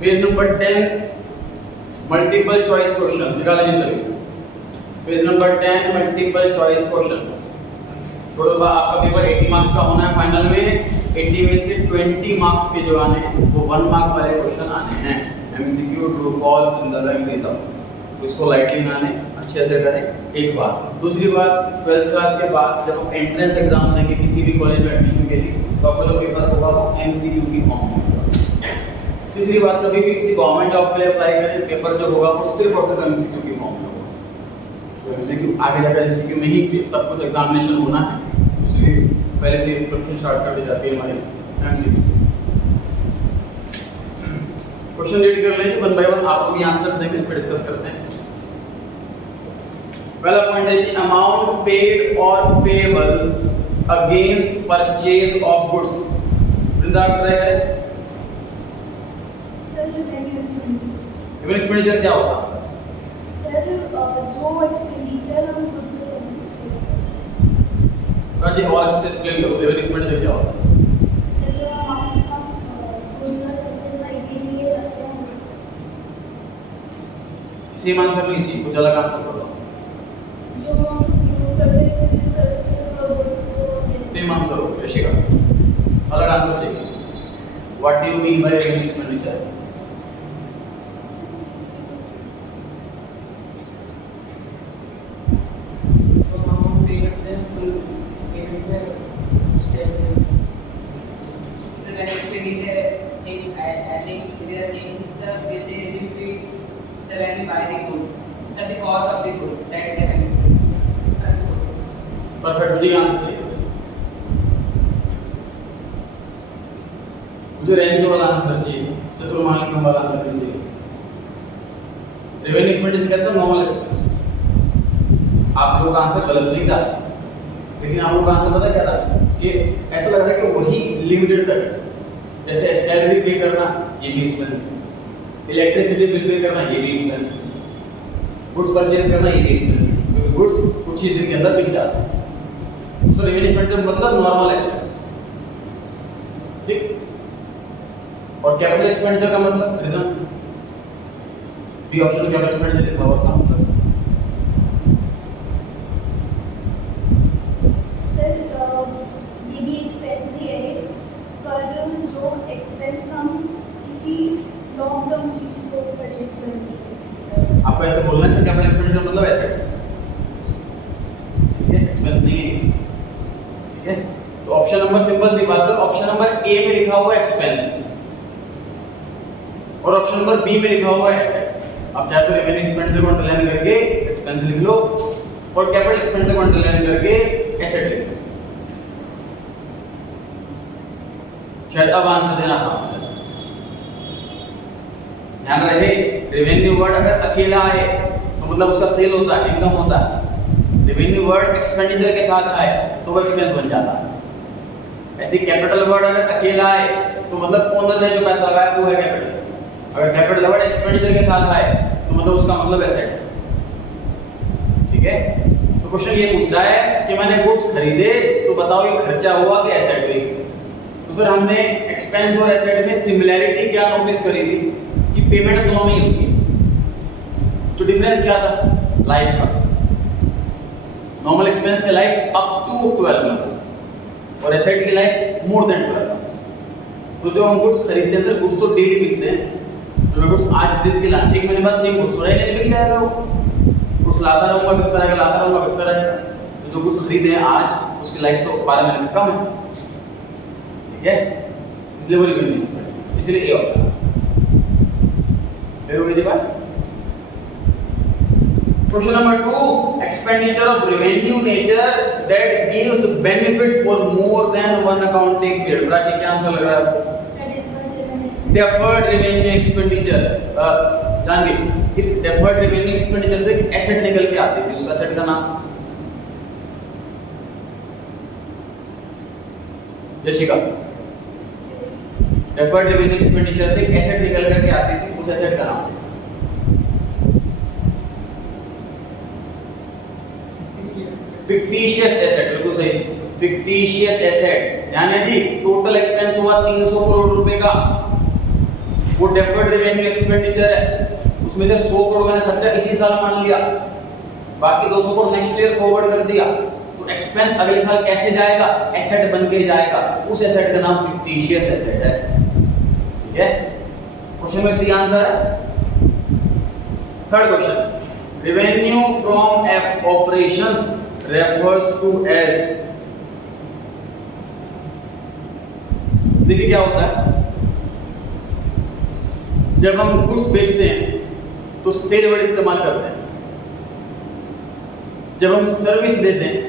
Page number 10 multiple choice question निकाल लीजिए सभी। Page number 10 multiple choice question. Total आपका पेपर 80 मार्क्स का होना है फाइनल में। 80 में से 20 मार्क्स के जो आने हैं वो 1 मार्क वाले क्वेश्चन आने हैं। MCQ, true false, in the blanks, ये सब। तो इसको लाइटली ना लें, अच्छे से करें। एक बात। दूसरी बात, 12th क्लास के बाद जब आप एंट्रेंस एग्जाम देंगे किसी भी कॉलेज में एडमिशन के लिए तो आपका जो पेपर होगा वो एमसीक्यू की फॉर्म में होगा। तीसरी बात, कभी भी किसी गवर्नमेंट जॉब के लिए अप्लाई करें, पेपर जो होगा वो सिर्फ और सिर्फ एमसीक्यू की फॉर्म में होगा। तो एमसीक्यू आगे जाकर एमसीक्यू में ही सब कुछ एग्जामिनेशन होना है, इसलिए पहले से प्रिपरेशन स्टार्ट कर दी जाती है हमारी एमसीक्यू। क्वेश्चन रीड कर लेंगे वन बाय वन, आप लोग ये आंसर देंगे फिर डिस्कस करते हैं। पहला पॉइंट है कि अमाउंट पेड और payable against purchase of goods. Vrinda try करें। Sir revenue expenditure. एक्सपेंडिचर क्या होता? सर जो एक्सपेंडिचर हम गुड्स और सर्विसेज से राजी और एक्सप्लेन करो। रेवेन्यू एक्सपेंडिचर क्या होता है? सर अमाउंट हम गुड्स और सर्विसेज खरीदने के लिए रखते हैं। सेम आंसर नहीं चाहिए, कुछ अलग आंसर बताओ। जो हम यूज करते हैं सर्विसेज और गुड्स को। सेम आंसर हो गया, यशिका अलग आंसर चाहिए। What do you mean by revenue expenditure? Perfect, मुझे आंसर चाहिए। मुझे रेंज वाला आंसर चाहिए, चतुर्मानी वाला आंसर नहीं चाहिए। रेवेन्यू एक्सपेंडिचर कैसा? Normal expense. आप लोगों का आंसर गलत नहीं था, लेकिन आप लोगों का आंसर पता क्या था कि ऐसा लग रहा है कि वही लिमिटेड तक, जैसे सैलरी पे करना ये भी एक्सपेंस है, इलेक्ट्रिसिटी बिल पे करना ये भी एक्सपेंस है, गुड्स परचेज करना ये भी एक्सपेंस है, क्योंकि गुड्स कुछ ही दिन के अंदर बिक जाता है। तो रेवेन्यू एक्सपेंडिचर मतलब नॉर्मल एक्सपेंस, ठीक। और कैपिटल एक्सपेंडिचर का मतलब रिटर्न बी ऑप्शन में कैपिटल एक्सपेंडिचर लिखा हुआ, उसका मतलब सर ये भी एक्सपेंस ही है, पर जो एक्सपेंस हम किसी लॉन्ग टर्म चीज को परचेज करते हैं। आपको ऐसे बोलना है कैपिटल एक्सपेंडिचर मतलब एसेट, ठीक है, एक्सपेंस नहीं है, ठीक है। तो ऑप्शन नंबर सिंपल सी बात सर, ऑप्शन नंबर ए में लिखा हुआ है एक्सपेंस और ऑप्शन नंबर बी में लिखा हुआ है एसेट। आप चाहे तो रेवेन्यू एक्सपेंडिचर को अंडरलाइन करके एक्सपेंस लिख लो और कैपिटल एक्सपेंडिचर को अंडरलाइन करके एसेट लिख लो। शायद अब आंसर देना था। ध्यान रहे, रेवेन्यू वर्ड अगर अकेला आए तो मतलब उसका सेल होता है, इनकम होता है। रेवेन्यू वर्ड एक्सपेंडिचर के साथ आए तो वो एक्सपेंस बन जाता है। ऐसे कैपिटल वर्ड अगर अकेला आए तो मतलब ओनर ने जो पैसा लगाया वो है कैपिटल। अगर कैपिटल वर्ड एक्सपेंडिचर के साथ आए तो मतलब उसका मतलब एसेट है, ठीक है। तो क्वेश्चन ये पूछ रहा है कि मैंने गुड्स खरीदे तो बताओ ये खर्चा हुआ कि एसेट हुई। तो सर हमने एक्सपेंस और एसेट में सिमिलैरिटी क्या नोटिस करी थी कि पेमेंट दोनों में ही होती है। तो डिफरेंस क्या था? लाइफ का। नॉर्मल एक्सपेंस की लाइफ अप टू 12 मंथ्स और एसेट की लाइफ मोर देन 12 मंथ्स। तो जो हम गुड्स खरीदते हैं सर, गुड्स तो डेली बिकते हैं। तो मैं गुड्स आज खरीद के ला, एक महीने बाद सेम गुड्स तो रहेगा नहीं, बिक जाएगा वो। गुड्स लाता रहूंगा बिकता रहेगा, लाता रहूंगा बिकता रहेगा। तो जो गुड्स खरीदे हैं आज उसकी लाइफ तो 12 महीने से कम है, ठीक है। इसलिए वो रेवेन्यू एक्सपेंडिचर, इसलिए ए ऑप्शन। फिर वही बात। Question number 2, expenditure of revenue nature that gives benefit for more than one accounting period. Prachi क्या आंसर लग रहा है? Deferred revenue expenditure. जानिए इस डेफर्ड रेवेन्यू एक्सपेंडिचर से एक एसेट निकल के आती थी, उसका एसेट का नाम यशिका। डेफर्ड रेवेन्यू एक्सपेंडिचर से एक एसेट निकल करके आती थी, उस एसेट का नाम फिक्टिशियस एसेट। बिल्कुल सही, फिक्टिशियस एसेट। ध्यान है जी, टोटल एक्सपेंस हुआ 300 करोड़ रुपए का। वो डेफर्ड रेवेन्यू एक्सपेंडिचर है, उसमें से 100 करोड़ मैंने खर्चा इसी साल मान लिया, बाकी 200 करोड़ नेक्स्ट ईयर फॉरवर्ड कर दिया, तो एक्सपेंस अगले साल कैसे जाएगा? एसेट बन के जाएगा। उस एसेट का नाम फिक्टिशियस एसेट है। ठीक है, क्वेश्चन में सी आंसर है। Third question, revenue from operations refers to as. देखिए क्या होता है, जब हम गुड्स बेचते हैं तो सेल वर्ड इस्तेमाल करते हैं, जब हम सर्विस देते हैं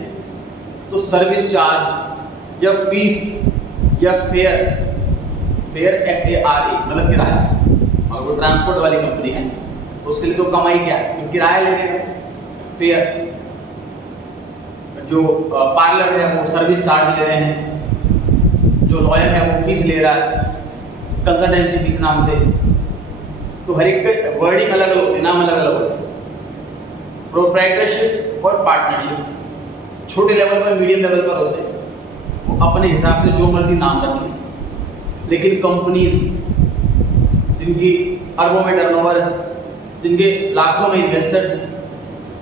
तो सर्विस चार्ज या फीस या फेयर, फेयर FARE मतलब किराया। अगर वो ट्रांसपोर्ट वाली कंपनी है तो उसके लिए तो कमाई क्या है, तो किराया ले रहे हैं। फेयर, जो पार्लर है वो सर्विस चार्ज ले रहे हैं, जो लॉयर है वो फीस ले रहा है, कंसल्टेंसी फीस नाम से। तो हर एक का वर्डिंग अलग अलग होती है, नाम अलग अलग होते हैं। प्रोप्राइटरशिप और पार्टनरशिप छोटे लेवल पर, मीडियम लेवल पर होते हैं, वो अपने हिसाब से जो मर्जी नाम रखें। लेकिन कंपनीज जिनकी अरबों में टर्नओवर है, जिनके लाखों में इन्वेस्टर्स हैं,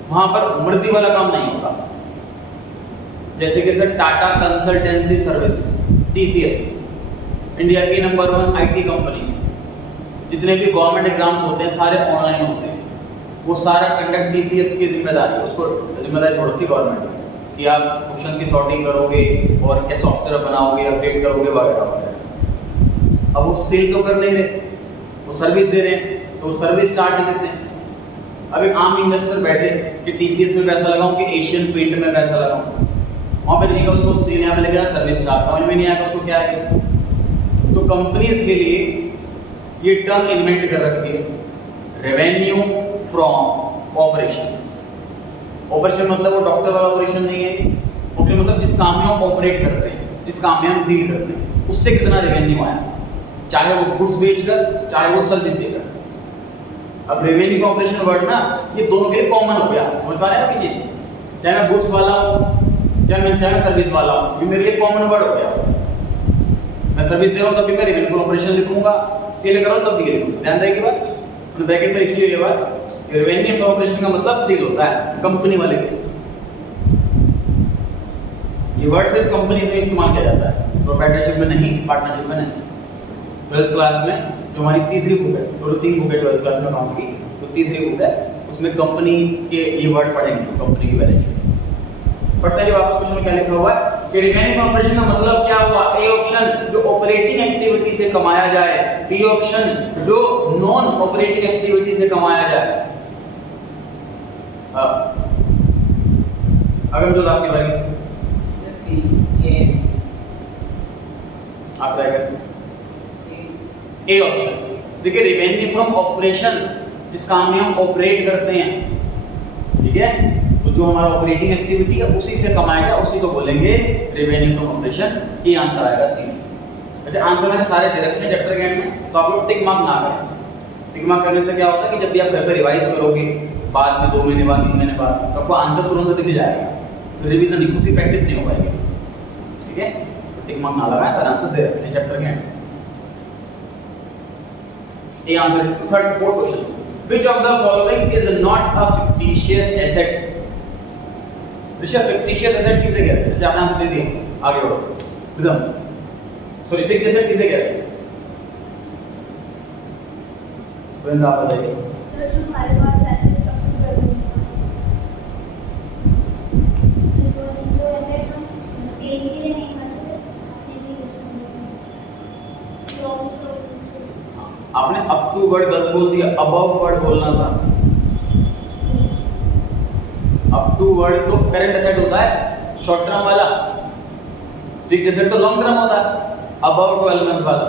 वहाँ पर मर्जी वाला काम नहीं होता। जैसे कि sir Tata consultancy services TCS, India की नंबर 1 IT कंपनी। जितने भी गवर्नमेंट एग्जाम्स होते हैं सारे ऑनलाइन होते हैं, वो सारा कंडक्ट TCS की जिम्मेदारी है। उसको जिम्मेदारी छोड़ती है गवर्नमेंट कि आप क्वेश्चन की सॉर्टिंग करोगे और क्या सॉफ्टवेयर बनाओगे, अपडेट करोगे वगैरह वगैरह। अब वो सेल तो कर नहीं रहे, वो सर्विस दे रहे हैं, तो वो सर्विस चार्ज लेते हैं। अब एक आम इन्वेस्टर बैठे कि TCS में पैसा लगाऊं कि एशियन पेंट में पैसा लगाऊं, वहाँ पे देखिएगा उसको सेल यहाँ पे लिखा है सर्विस चार्ज, समझ में नहीं आएगा उसको क्या है। तो कंपनीज के लिए ये टर्म इन्वेंट कर रखी है, रेवेन्यू फ्रॉम ऑपरेशंस। ऑपरेशन मतलब वो डॉक्टर वाला ऑपरेशन नहीं है, ऑपरेशन मतलब जिस काम में हम ऑपरेट करते हैं, जिस काम में हम डील करते हैं, उससे कितना रेवेन्यू आया, चाहे वो गुड्स बेचकर चाहे वो सर्विस देकर। अब रेवेन्यू फ्रॉम ऑपरेशन वर्ड ना ये दोनों के लिए कॉमन हो गया, समझ पा रहे हैं आपकी चीज? चाहे मैं गुड्स वाला हूँ चाहे मैं सर्विस वाला हूँ, ये मेरे लिए कॉमन वर्ड हो गया। मैं सर्विस दे रहा हूँ तब भी मैं रेवेन्यू फ्रॉम ऑपरेशन लिखूंगा, सेल कर रहा हूँ तब भी लिखूंगा। ध्यान रखिए बात, मैंने ब्रैकेट में लिखी हुई है बात। रेवेन्यू फ्रॉम ऑपरेशन का मतलब सेल होता है कंपनी वाले केस में। ये वर्ड सिर्फ कंपनी से इस्तेमाल किया जाता है, प्रोप्राइटरशिप में नहीं, पार्टनरशिप में नहीं। 12th क्लास में जो हमारी तीसरी बुक है, टोटल 3 बुक है 12th क्लास में अकाउंट की, तो तीसरी बुक है उसमें कंपनी के ये वर्ड पढ़ेंगे, कंपनी की बैलेंस शीट। पढ़ते हैं वापस क्वेश्चन में क्या लिखा हुआ है कि रेवेन्यू फ्रॉम ऑपरेशन का मतलब क्या हुआ? ए ऑप्शन जो ऑपरेटिंग एक्टिविटी से कमाया जाए, बी ऑप्शन जो नॉन ऑपरेटिंग एक्टिविटी से कमाया जाए। अगर जो आपकी बारी आप रहेगा ए ऑप्शन। देखिए रेवेन्यू फ्रॉम ऑपरेशन जिस काम में हम ऑपरेट करते हैं, ठीक है, तो जो हमारा ऑपरेटिंग एक्टिविटी है उसी से कमाएगा, उसी को बोलेंगे रेवेन्यू फ्रॉम ऑपरेशन। ये आंसर आएगा सी। अच्छा आंसर मैंने सारे दे रखे हैं चैप्टर के एंड में, तो आप लोग टिक मार्क ना करें। टिक मार्क करने से क्या होता है कि जब भी आप घर पे रिवाइज करोगे बाद में 2 महीने बाद 3 महीने बाद, तो आपको आंसर तुरंत दिख जाएगा, तो रिवीजन खुद की प्रैक्टिस नहीं हो पाएगी। ठीक है, तो टिक मार्क ना लगाएं, सारे आंसर दे रखे हैं चैप्टर के एंड में। ये answer is third fourth question, which of the following is not a fictitious asset? Rishabh fictitious asset किसे कहते हैं? अच्छा आपने आंसर दे दिया, आगे बढ़ो। रिदम सॉरी fictitious asset किसे कहते हैं? वृंदा आप बताइए। सर जो हमारे पास एसेट अपनी गवर्नेंस का जो एसेट हम सेल के लिए नहीं करते सर, अपने लिए लॉन्ग टर्म आपने अप टू वर्ड गलत बोल दिया, अबव वर्ड बोलना था। अप टू वर्ड तो करंट एसेट होता है शॉर्ट टर्म वाला, फिक्स्ड एसेट तो लॉन्ग टर्म होता है। अबव 12 मंथ वाला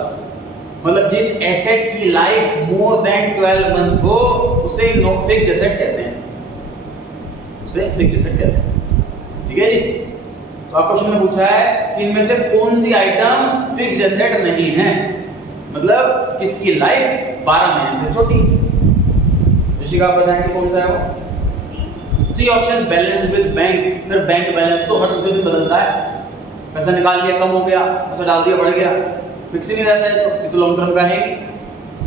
मतलब जिस एसेट की लाइफ मोर देन 12 मंथ हो उसे नो फिक्स्ड एसेट कहते हैं, उसे फिक्स्ड एसेट कहते हैं। ठीक है जी, तो आप क्वेश्चन में पूछा है कि इनमें से कौन सी आइटम फिक्स्ड एसेट नहीं है, मतलब किसकी लाइफ 12 महीने से छोटी। ऋषिका आप बताएंगे कौन सा है वो? C option balance with bank. Sir bank balance तो हर दूसरे दिन बदलता है, पैसा निकाल लिया कम हो गया, पैसा डाल दिया बढ़ गया, फिक्स ही नहीं रहता है, तो ये तो लॉन्ग टर्म का है ही।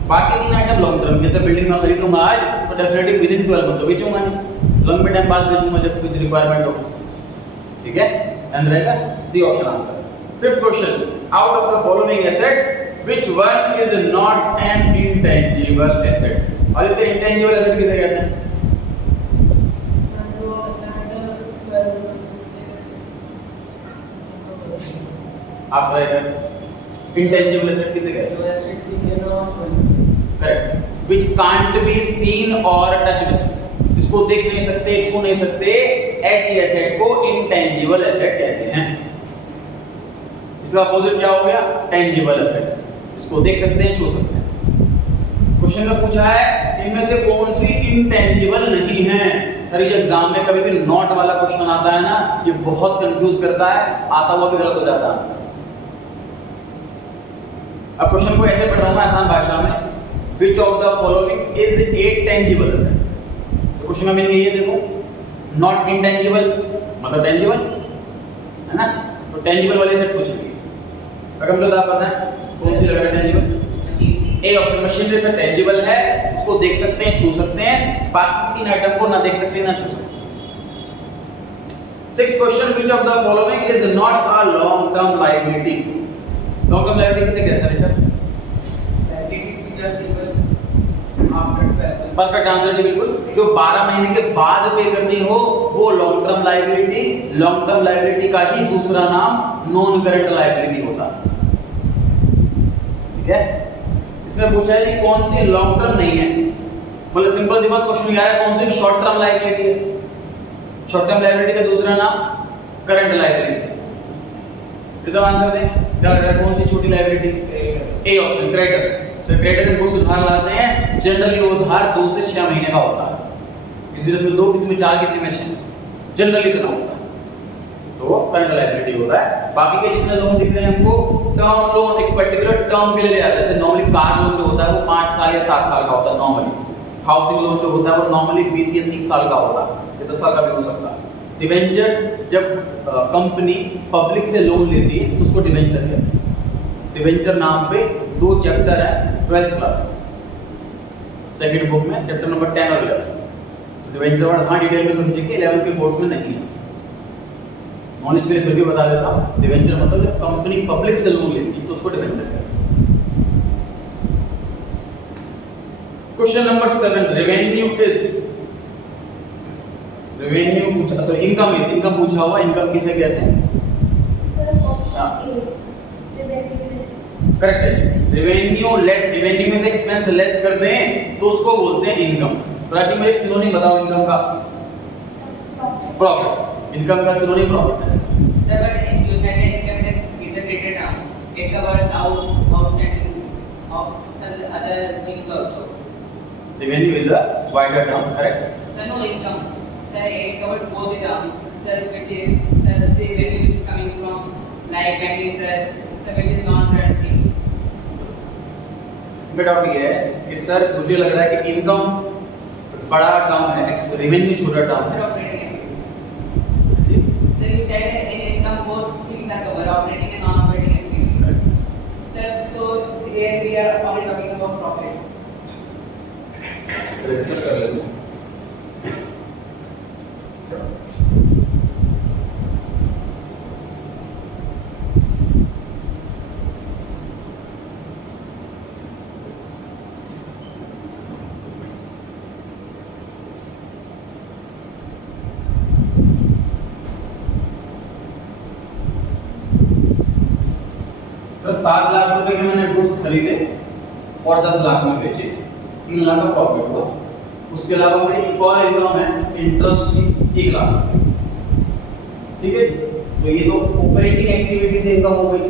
बाकी 3 आइटम लॉन्ग टर्म, जैसे बिल्डिंग में खरीदूंगा आज तो डेफिनेटली विद इन 12 मंथ तो बेचूंगा नहीं, लंबे टाइम बाद बेचूंगा जब कुछ रिक्वायरमेंट हो। ठीक है, ध्यान रहेगा। C option answer. Fifth question, out of the following assets which one is not an intangible asset. और ये इंटेंजिबल एसेट किसे कहते हैं? आप ट्राई करें। इंटेंजिबल एसेट किसे कहते हैं? Correct, which can't be seen or touched, इसको देख नहीं सकते, छू नहीं सकते, ऐसी एसेट को इंटेंजिबल एसेट कहते हैं। इसका अपोजिट क्या हो गया? टेंजिबल एसेट, इसको देख सकते हैं, छू सकते हैं। क्वेश्चन में पूछा है इनमें से कौन सी इंटेंजिबल नहीं है। सर ये एग्जाम में कभी भी नॉट वाला क्वेश्चन आता है ना, ये बहुत कंफ्यूज करता है, आता हुआ भी गलत हो जाता है आंसर। अब क्वेश्चन को ऐसे पढ़ रहा हूं मैं आसान भाषा में, which of the following is a tangible asset। तो क्वेश्चन का मीनिंग ये देखो, नॉट इंटेंजिबल मतलब टेंजिबल है ना, तो टेंजिबल वाली एसेट पूछेंगे। अगर मुझे आप पता है कौन सी लग रहा है टेंजिबल? ए ऑप्शन, मशीनरी से टेंजिबल है, उसको देख सकते हैं, छू सकते हैं, बाकी 3 आइटम को ना देख सकते हैं ना छू सकते हैं। Sixth question, which of the following is not a long term liability। Long term liability किसे कहते हैं सर? परफेक्ट आंसर है बिल्कुल, जो 12 महीने के बाद पे करनी हो वो long term liability. Long term liability का ही दूसरा नाम नॉन करंट लायबिलिटी होता है। ठीक है, इसमें पूछा है कि कौन सी लॉन्ग टर्म नहीं है, मतलब सिंपल सी बात, क्वेश्चन क्या है, कौन सी शॉर्ट टर्म लायबिलिटी है। शॉर्ट टर्म लायबिलिटी का दूसरा नाम करंट लायबिलिटी। एकदम आंसर दें, क्या लग रहा है कौन सी छोटी liability? A option, creditors. Sir creditors इनको उधार लाते हैं, जनरली वो उधार 2 से 6 महीने का होता है, किसी में 2, किसी में 4, किसी में 6, जनरली इतना होता है, तो करंट लायबिलिटी होता है। बाकी के जितने लोन दिख रहे हैं हमको, टर्म लोन एक पर्टिकुलर टर्म के लिए लिया जाता है। जैसे नॉर्मली कार लोन जो होता है वो 5 साल या 7 साल का होता है नॉर्मली। हाउसिंग लोन जो होता है वो नॉर्मली 20 या 30 साल का होता है, या 10 साल का भी हो सकता है। डिवेंचर्स, जब कंपनी पब्लिक से लोन लेती है तो उसको डिवेंचर कहते हैं। डिवेंचर नाम पे 2 चैप्टर है 12th क्लास सेकंड बुक में, चैप्टर नंबर 10 और 11। डिवेंचर वर्ड हाँ डिटेल में समझिए, 11th के कोर्स में नहीं है, नॉलेज के लिए फिर भी बता देता हूँ। डिवेंचर मतलब जब कंपनी पब्लिक से लोन लेती है तो उसको डिवेंचर कहते हैं। Question number 7, revenue is, revenue पूछा, सॉरी इनकम इज, इनकम पूछा हुआ, इनकम किसे कहते हैं? Sir option A, revenue less. Correct है, रेवेन्यू लेस, रेवेन्यू में से एक्सपेंस लेस कर दें तो उसको बोलते हैं इनकम। प्राची मुझे सिनोनिम बताओ इनकम का। प्रॉफिट, इनकम का सिनोनिम प्रॉफिट है। Sir but you said income is a credit term, it covers outstanding of other things also. Revenue is a wider term, correct. Sir no income, sir it covered both the terms, sir, which is the revenue which is coming from like bank interest, sir, which is non-current thing। इनका doubt ये है कि sir मुझे लग रहा है कि income बड़ा टर्म है, रेवेन्यू छोटा टर्म Sir है। operating income, sir you said in income both things are covered, operating and non-operating income, sir, so here we are only talking about profit। Register कर लेते हैं। सर 7 लाख रुपए के मैंने गुड्स खरीदे और 10 लाख में बेचे, 3 लाख का प्रॉफिट हुआ। उसके अलावा मेरी एक और इनकम है इंटरेस्ट की 1 लाख। ठीक है, तो ये तो ऑपरेटिंग एक्टिविटी से इनकम हो गई,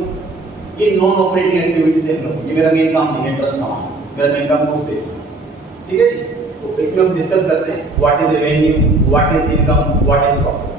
ये नॉन ऑपरेटिंग एक्टिविटी से इनकम। ये मेरा मेन काम नहीं है इंटरेस्ट कमाना, मेरा मेन काम गुड्स बेचना। ठीक है जी, तो इसमें हम डिस्कस करते हैं what is revenue, what is income, what is profit.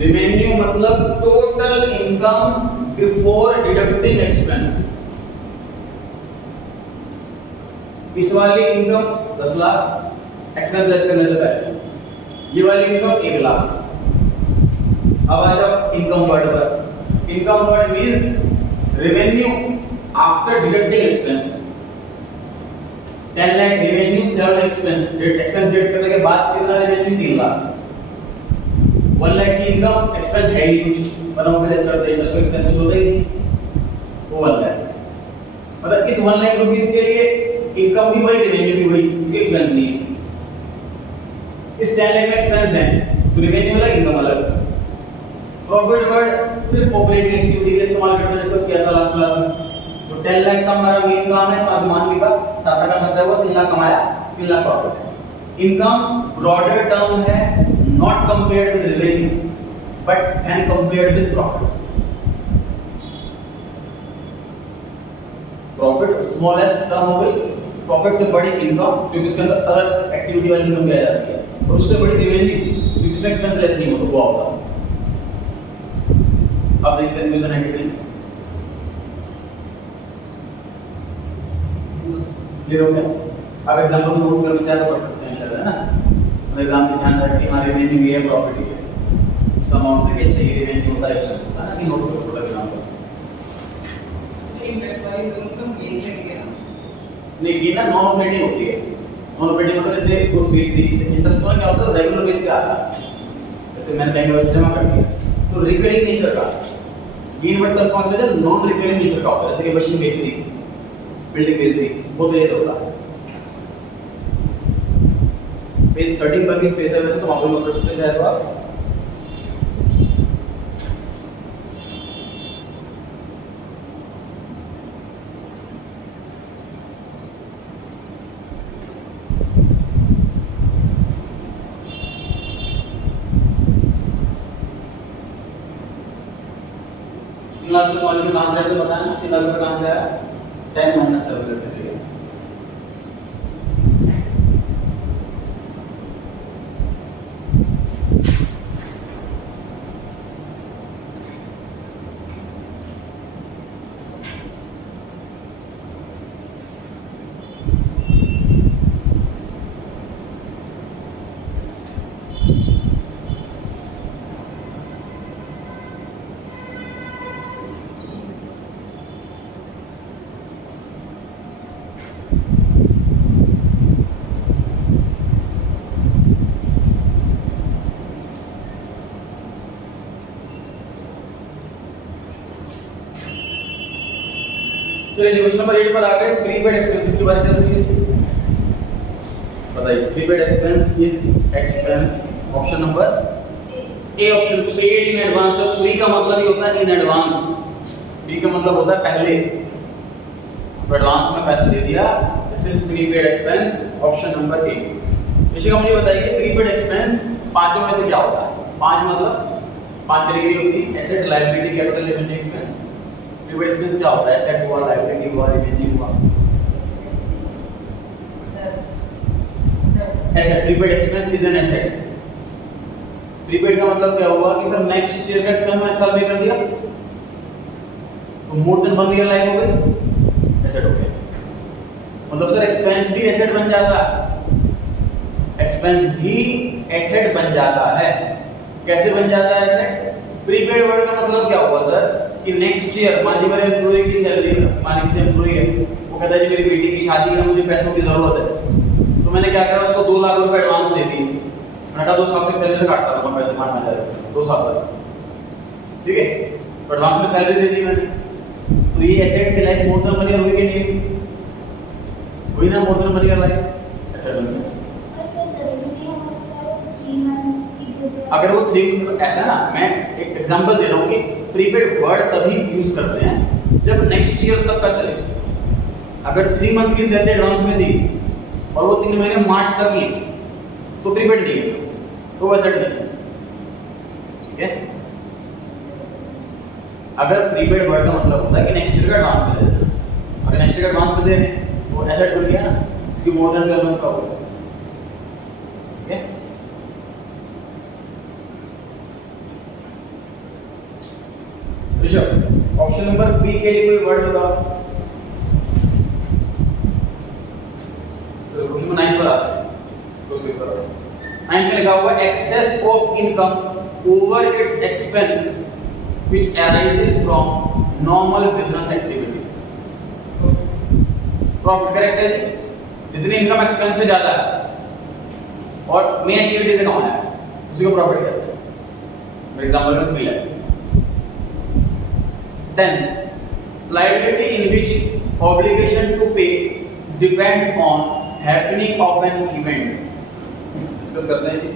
Revenue मतलब total income before deducting expense. इस वाली इनकम 10 लाख एक्सपेंस लेस करने से पहले, ये वाली इनकम 1 लाख। अब आ जाओ इनकम वर्ड पर। Income word means revenue after deducting expense. 10 lakh revenue 7 expense deduct करने के बाद कितना रेवेन्यू 3 लाख। 1 लाख की इनकम एक्सपेंस है ही कुछ, पर हम लेस करते हैं, उसको एक्सपेंस कुछ होता ही नहीं, वो 1 लाख। मतलब इस 1 लाख रुपीस के लिए इनकम भी वही, रेवेन्यू भी वही, क्योंकि एक्सपेंस नहीं है। इस 10 लाख में एक्सपेंस है तो रेवेन्यू अलग, इनकम अलग। प्रॉफिट वर्ड सिर्फ ऑपरेटिंग एक्टिविटी के इस्तेमाल करते हैं, डिस्कस किया था लास्ट क्लास में। तो 10 लाख का हमारा मेन काम है, 7 मान बिका, 7 का खर्चा हुआ, 3 लाख कमाया, 3 लाख प्रॉफिट है। इनकम ब्रॉडर टर्म है, not compared with revenue but when compared with profit. Profit smallest term हो गई, प्रॉफिट से बड़ी इनकम क्योंकि उसके अंदर अदर एक्टिविटी वाली इनकम भी आ जाती है, और उससे बड़ी रेवेन्यू क्योंकि उसमें एक्सपेंस लेस नहीं होता, वो होगा। अब देखते हैं न्यूज़ नेगेटिव क्लियर हो गया। अब एग्जांपल को नोट कर विचार कर सकते हैं शायद, है ना। एग्जांपल ध्यान रखिए, हमारे रेवेन्यू भी है, प्रॉफिट भी है, इस अमाउंट से क्या चाहिए रेवेन्यू होता है, होता है ना कि नोट कर छोटा एग्जांपल। इन्वेस्ट वाली दोनों सब गेन लेंगे ना, नहीं ये ना नॉन ऑपरेटिंग होती है। नॉन ऑपरेटिंग मतलब जैसे गुड्स बेच दी, इंटरेस्ट तो क्या होता है, रेगुलर बेस पे आता है, जैसे मैंने बैंक में जमा कर दिया, तो रिकरिंग नेचर का गेन वर्ड का फॉर्म देते हैं, नॉन रिकरिंग नेचर का होता है, जैसे कि मशीन बेच दी, बिल्डिंग बेच दी, वो तो ये होता है। पेज 13 पर भी स्पेस है, वैसे तो वहां पर नोट कर सकते हैं तो आप। आपको सवाल में कहां से आया तो पता है ना, 3 लाख रुपए कहां से आया, 10 माइनस 7 करके दिया। चलिए क्वेश्चन नंबर 8 पर आ गए, प्रीपेड एक्सपेंस के बारे में जानते बताइए। Prepaid expense is expense option number A, option paid in advance. Pre का मतलब ही होता है इन एडवांस, प्री का मतलब होता है पहले, तो एडवांस में पैसा दे दिया, this is prepaid expense option number ए। इसी का मुझे बताइए प्रीपेड एक्सपेंस पांचों में से क्या होता है। 5 मतलब 5 कैटेगरी होती है, asset, liability, capital, revenue, expense. Prepaid expense क्या होता है, एसेट हुआ, लायबिलिटी हुआ, रेवेन्यू हुआ। Asset, prepaid expense is an asset. Prepaid का मतलब क्या हुआ कि सर नेक्स्ट ईयर का एक्सपेंस मैंने साल में कर दिया, तो मोर देन 1 ईयर लाइफ हो गई, एसेट हो गया। मतलब सर एक्सपेंस भी एसेट बन जाता है, एक्सपेंस भी एसेट बन जाता है। कैसे बन जाता है एसेट? प्रीपेड वर्ड का मतलब क्या हुआ सर कि नेक्स्ट ईयर मान लीजिए मेरे एम्प्लॉय की सैलरी, मान लीजिए एम्प्लॉय है, वो कहता है जी मेरी बेटी की शादी है, मुझे पैसों की जरूरत है, तो मैंने क्या करा, उसको 2 लाख रुपए एडवांस दे दिए। मैंने कहा 2 साल की सैलरी से काटता रहूंगा पैसे मांगना जाएगा 2 साल तक, ठीक है, तो एडवांस में सैलरी दे दी मैंने, तो ये एसेट की लाइफ मोर देन 1 ईयर हुई कि नहीं हुई ना, more than 1 year life asset बन गया। अगर वो 3 ऐसा ना, मैं एक एग्जांपल दे रहा हूँ कि प्रीपेड वर्ड तभी यूज करते हैं जब नेक्स्ट ईयर तक का चले। अगर 3 मंथ की सैलरी एडवांस में दी और वो 3 महीने मार्च तक ही, तो प्रीपेड नहीं है, तो वो एसेट नहीं है, ठीक है। अगर प्रीपेड वर्ड का मतलब होता है कि नेक्स्ट ईयर का एडवांस में दे देना, अगर नेक्स्ट ईयर का एडवांस में दे रहे हैं वो एसेट बन गया ना, क्योंकि मोर देन 12 मंथ का होगा, ठीक है। ऑप्शन नंबर बी के लिए कोई वर्ड बताओ। चलो क्वेश्चन नंबर 9 पर आते हैं। उसके ऊपर 9 में लिखा हुआ excess of income over its expense which arises from normal business activity. Profit correct है जी, जितनी इनकम एक्सपेंस से ज्यादा है और मेन एक्टिविटी से कम है उसी को प्रॉफिट कहते हैं। फॉर एग्जांपल में 3 lakh. 10 liability in which obligation to pay depends on happening of an event। Discuss करते हैं जी।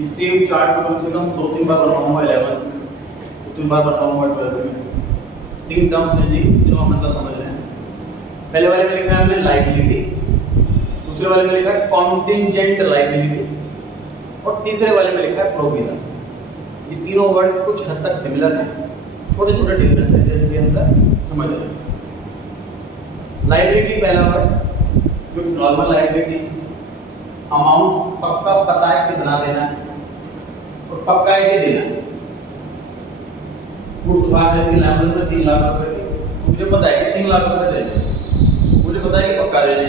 इस सेम चार्ट को कम से कम 2-3 बार बनवाऊंगा 11 2-3 बार बनवाऊंगा 12 में। 3 टर्म्स हैं जी जिनको हम मतलब समझ रहे हैं। पहले वाले में लिखा है हमने लायबिलिटी, दूसरे वाले में लिखा है कॉन्टिंजेंट लायबिलिटी और तीसरे वाले में लिखा है प्रोविजन। ये तीनों वर्ड कुछ हद तक सिमिलर हैं, छोटे छोटे डिफरेंसेस है इसके अंदर, समझ रहे हैं। लायबिलिटी पहला वर्ड जो नॉर्मल लायबिलिटी, अमाउंट पक्का पता है कितना देना है और पक्का है कि देना है। कुछ बात है 3 लाख रुपए 3 लाख रुपए की, मुझे पता है कि 3 लाख रुपए देने, मुझे पता है कि पक्का देने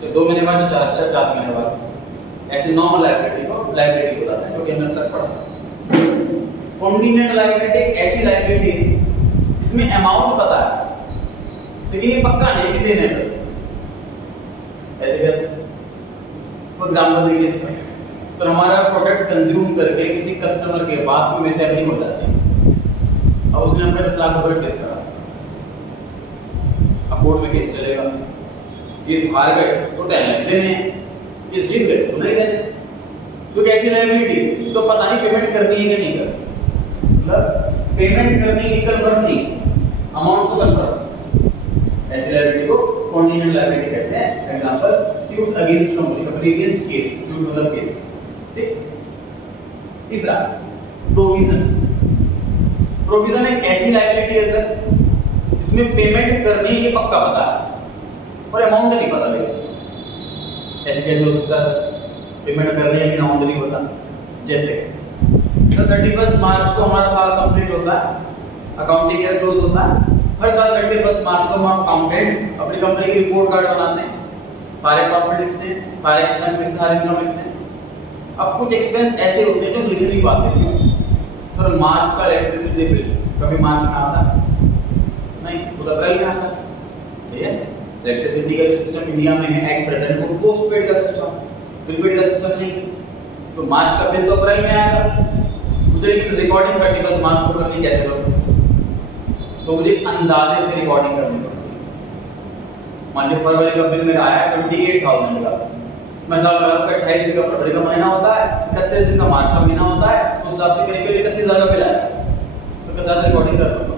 तो 2 महीने बाद 4 महीने बाद। ऐसे नॉर्मल लायबिलिटी को बताते हैं जो कि हमने तक पढ़ा। कॉन्टिजेंट लायबिलिटी ऐसी लायबिलिटी है इसमें अमाउंट पता है लेकिन ये पक्का नहीं कि देने है। ऐसे कैसे? फॉर एग्जांपल देखिए इसमें, तो हमारा प्रोडक्ट कंज्यूम करके किसी कस्टमर के बाद में मिसहैपनिंग हो जाती है। अब उसने हमें 10 लाख रुपए केस करा, अब कोर्ट में केस चलेगा, केस हार गए तो 10 लाख देने हैं, केस जीत गए तो नहीं देने। तो कैसी लायबिलिटी, इसको पता नहीं पेमेंट करनी है कि नहीं करनी, मतलब पेमेंट करनी है कंफर्म नहीं, अमाउंट तो कंफर्म। ऐसी लायबिलिटी को कॉन्टिजेंट लायबिलिटी कहते हैं। Example suit against company, company against case, suit मतलब केस, ठीक। तीसरा प्रोविजन। प्रोविजन एक ऐसी लायबिलिटी है सर इसमें पेमेंट करनी ये पक्का पता है और अमाउंट नहीं पता। लेकिन ऐसे कैसे हो सकता है सर, पेमेंट करनी है लेकिन अमाउंट नहीं पता। जैसे तो 31 मार्च को हमारा साल कंप्लीट होता है, अकाउंटिंग ईयर क्लोज होता है। हर साल 31 मार्च को हम अकाउंटेंट अपनी कंपनी की रिपोर्ट कार्ड बनाते हैं, सारे प्रॉफिट लिखते हैं, सारे एक्सपेंस लिखते हैं, सारे इनकम लिखते हैं। अब कुछ एक्सपेंस ऐसे होते हैं जो लिख नहीं पाते हैं। सर मार्च का इलेक्ट्रिसिटी बिल कभी मार्च में आता है नहीं, खुद अप्रैल में आता है, सही है। इलेक्ट्रिसिटी का जो सिस्टम इंडिया में है एट प्रेजेंट वो पोस्ट पेड का सिस्टम, प्रीपेड का सिस्टम नहीं। तो मार्च का बिल तो अप्रैल में आएगा, मुझे लेकिन रिकॉर्डिंग 31 मार्च को करनी कैसे करूँ? तो मुझे अंदाजे से रिकॉर्डिंग करनी पड़ेगी। मान लीजिए फरवरी का बिल मेरा आया 28,000 का, मैं हिसाब लगा रहा हूँ 28 दिन का फरवरी का महीना होता है, 31 दिन का मार्च का महीना होता है, उस हिसाब से करीब 31,000 का बिल आया, तो 50 रिकॉर्डिंग कर दूँगा।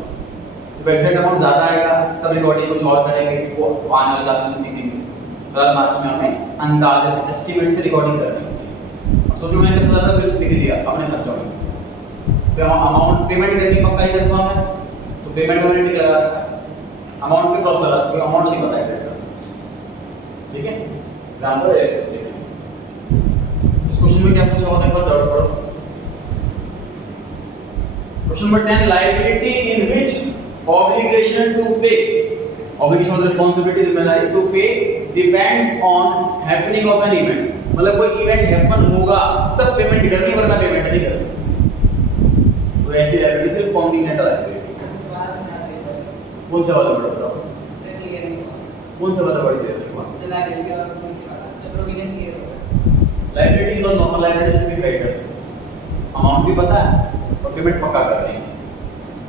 तो वेबसाइट अमाउंट ज़्यादा आएगा तब रिकॉर्डिंग कुछ और करेंगे, वो आने वाले क्लास में सीखेंगे। तो मार्च में हमें अंदाजे से एस्टिमेट से रिकॉर्डिंग करनी होती है। अब सोचो मैंने 50,000 बिल लिख दिया अपने खर्चों में, तो अमाउंट पेमेंट करनी पक्का ही कंफर्म है, तो पेमेंट ऑलरेडी करा रखा है, अमाउंट पे क्रॉस करा रखा है, अमाउंट नहीं पता है, ठीक है। एग्जांपल है इस पे इस क्वेश्चन में क्या पूछा होता है, एक बार डाउट पढ़ो। Question number 10 liability in which obligation to pay, obligation मतलब रिस्पांसिबिलिटी जिम्मेदारी to pay depends on happening of an event, मतलब कोई इवेंट हैपन होगा तब पेमेंट करनी है, वरना पेमेंट नहीं करनी। तो ऐसी लायबिलिटी सिर्फ कॉन्टिनेंटल लायबिलिटी। कौन सा वाला वर्ड बताओ, कौन सा वाला वर्ड दे रहे हो? लायबिलिटी तो नॉर्मल लायबिलिटी से क्रेडिटर, अमाउंट भी पता है और पेमेंट पक्का कर रहे हैं।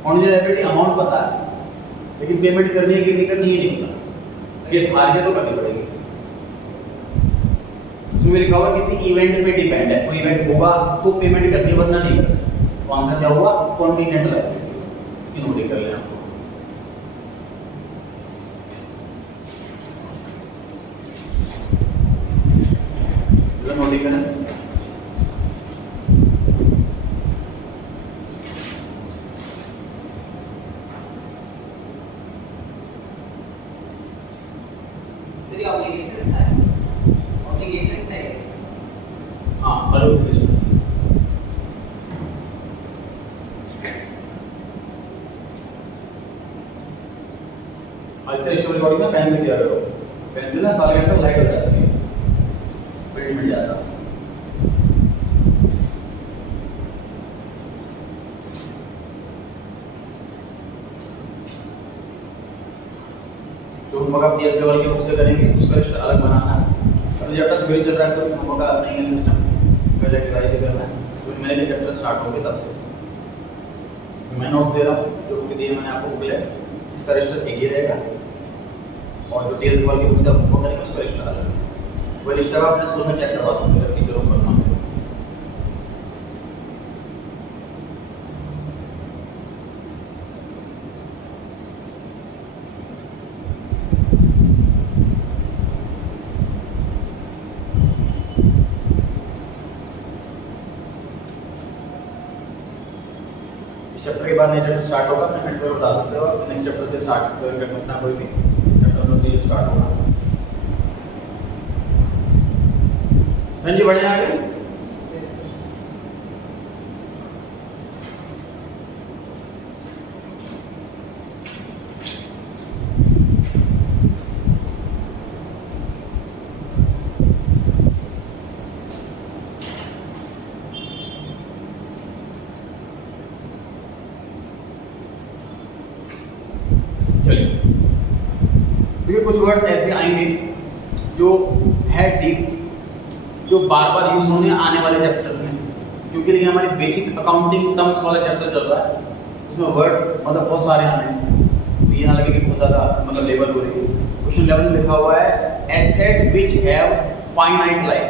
कॉन्टिनेंटल लायबिलिटी अमाउंट पता है लेकिन पेमेंट करनी है कि नहीं करनी है नहीं पता, केस हार के तो करनी पड़ेगी। इसमें लिखा हुआ किसी इवेंट पे डिपेंड है, कोई इवेंट होगा तो पेमेंट करनी है वरना नहीं करनी। तो आंसर क्या हुआ? Continental liability. इसकी नोट कर लेना। नोट करना। ऑब्लिगेशन है, ऑब्लिगेशन साइड। हाँ, सारे ऑब्लिगेशन। आज स्टोरी रिकॉर्डिंग में पेन से किया करो, पेंसिल ना सारे घंटे लाइट हो जाती है, प्रिंट मिल जाता। तो हम मगा पीएस लेवल के बुक से करेंगे, उसका रजिस्टर अलग बनाना है। अब जब तक थ्योरी चल रहा है तो हम का नहीं है सिस्टम पहले डिवाइस से करना है। तो मैंने के चैप्टर स्टार्ट होंगे तब से मैं नोट्स दे रहा हूँ, जो बुक दी है मैंने आपको बुक है, इसका रजिस्टर एक ही रहेगा और जो टीएस लेवल के बुक से आप वो करेंगे उसका रजिस्टर अलग है। वो रजिस्टर आप अपने स्कूल में चेक करवा सकते हैं टीचरों को करना। चैप्टर के बाद नेक्स्ट चैप्टर स्टार्ट होगा, मैं फिर से बता सकते हो, नेक्स्ट चैप्टर से स्टार्ट कर सकते हैं कोई भी चैप्टर नंबर 3 स्टार्ट होगा। हाँ जी, बढ़िया आगे। देखिए कुछ वर्ड्स ऐसे आएंगे जो है डीप, जो बार बार यूज होने आने वाले चैप्टर्स में, क्योंकि देखिए हमारी बेसिक अकाउंटिंग टर्म्स वाला चैप्टर चल रहा है, इसमें वर्ड्स मतलब बहुत सारे आने हैं। ये ना लगे कि बहुत ज़्यादा मतलब लेवल हो रही है। क्वेश्चन 11 में लिखा हुआ है asset which have finite life.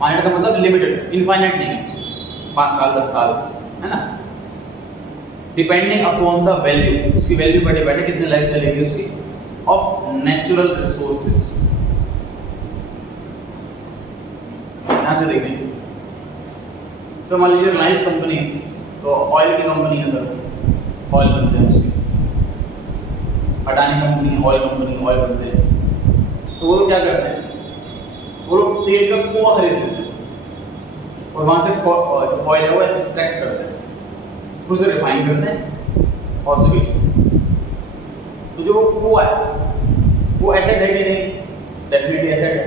Finite का मतलब लिमिटेड, इनफाइनाइट नहीं, 5 साल 10 साल, है ना। डिपेंडिंग अपॉन द वैल्यू, उसकी वैल्यू पर डिपेंड है कितनी लाइफ चलेगी उसकी, ऑफ नेचुरल रिसोर्सेज। यहाँ से देखें तो मान लीजिए रिलायंस कंपनी, तो ऑयल की कंपनी है सर, ऑयल बनते हैं उसके। Adani company oil company, oil बनते हैं। तो वो लोग क्या करते हैं, वो लोग तेल का कुआं खरीद लेते हैं और वहाँ से ऑयल है वो एक्सट्रैक्ट करते हैं, फिर उसे रिफाइन करते हैं और उसे बेचते हैं। तो जो कुआं है वो एसेट है कि नहीं? डेफिनेटली एसेट है,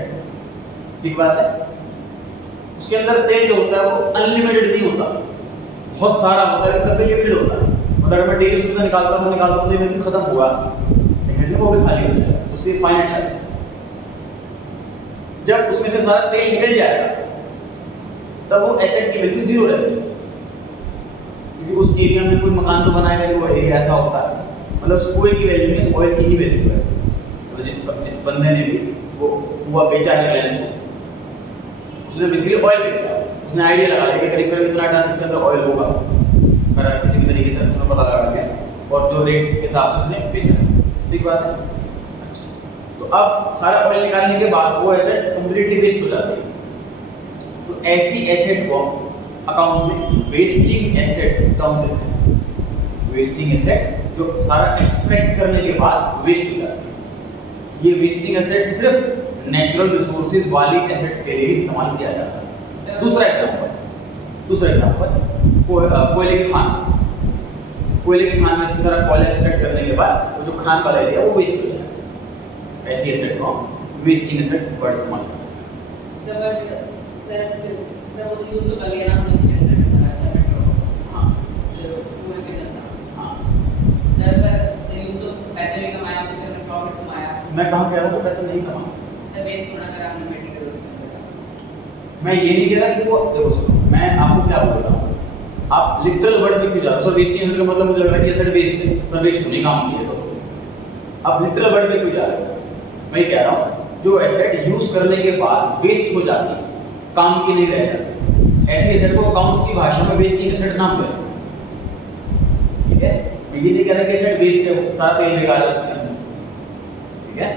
ठीक बात है। उसके अंदर तेल जो होता है वो अनलिमिटेड नहीं होता, बहुत सारा होता है, लेकिन लिमिटेड होता है। मतलब अगर मैं डेली उससे निकालता हूँ तो ये खत्म हुआ, लेकिन वो भी खाली हो जाएगा, उसकी फाइनाइट लाइफ। जब उसमें से सारा तेल निकल जाएगा तब वो एसेट की वैल्यू 0 रहती है, क्योंकि उस एरिया में कोई मकान तो बनाएगा नहीं, वो एरिया ऐसा होता है। मतलब उस कुएं की वैल्यू नहीं, ऑयल की ही वैल्यू है। तो जिस बंदे ने भी वो कुआं बेचा है रिलायंस को, उसने बेसिकली ऑयल बेचा, उसने आइडिया लगा लिया कि करीब करीब इतना टन इसके अंदर ऑयल होगा, अगर किसी भी तरीके से उसने पता लगा लिया और जो रेट के हिसाब से उसने बेचा, ठीक बात है। तो अब सारा ऑयल निकालने के बाद वो एसेट कंप्लीटली वेस्ट हो जाती है। तो ऐसी एसेट को अकाउंट्स में वेस्टिंग एसेट्स टर्म देते हैं। वेस्टिंग एसेट जो सारा एक्सट्रैक्ट करने के बाद वेस्ट हो जाती है। ये वेस्टिंग एसेट सिर्फ नेचुरल रिसोर्सेज वाली एसेट्स के लिए इस्तेमाल किया जाता है। दूसरा एग्जांपल कोयले की खान। कोयले की खान में से सारा कोयला एक्सट्रैक्ट करने के बाद वो जो खान वाला एरिया वो वेस्ट हो जाता है। ऐसी एसेट को वेस्टिंग एसेट वर्ड इस्तेमाल करते हैं। सर वो तो यूज तो कर लिया ना हमने इसके अंदर पेट्रोल। हाँ जो पूरे के अंदर हाँ, सर यूज तो पैसे भी कमाया उससे हमने प्रॉफिट कमाया। मैं कहाँ कह रहा हूँ पैसा नहीं कमा, सर वेस्ट थोड़ा करा हमने मटेरियल उसके अंदर। मैं ये नहीं कह रहा कि वो देखो सुनो, मैं आपको क्या बोल रहा हूँ, आप लिटरल वर्ड पे क्यों जा रहे हो? सर वेस्टिंग एसेट का मतलब मुझे लग रहा है कि एसेट वेस्ट है, पर वेस्ट तो नहीं काम किया तो आप लिटरल वर्ड पे क्यों जा रहे हो? मैं ये कह रहा हूँ जो एसेट यूज करने के बाद वेस्ट हो जाती है, काम की नहीं रह जाती, ऐसी एसेट को अकाउंट्स की भाषा में वेस्टिंग एसेट नाम है। ठीक है, मैं ये नहीं कह रहा कि एसेट वेस्ट है, सारा पेज बेकार है उसके अंदर। ठीक है,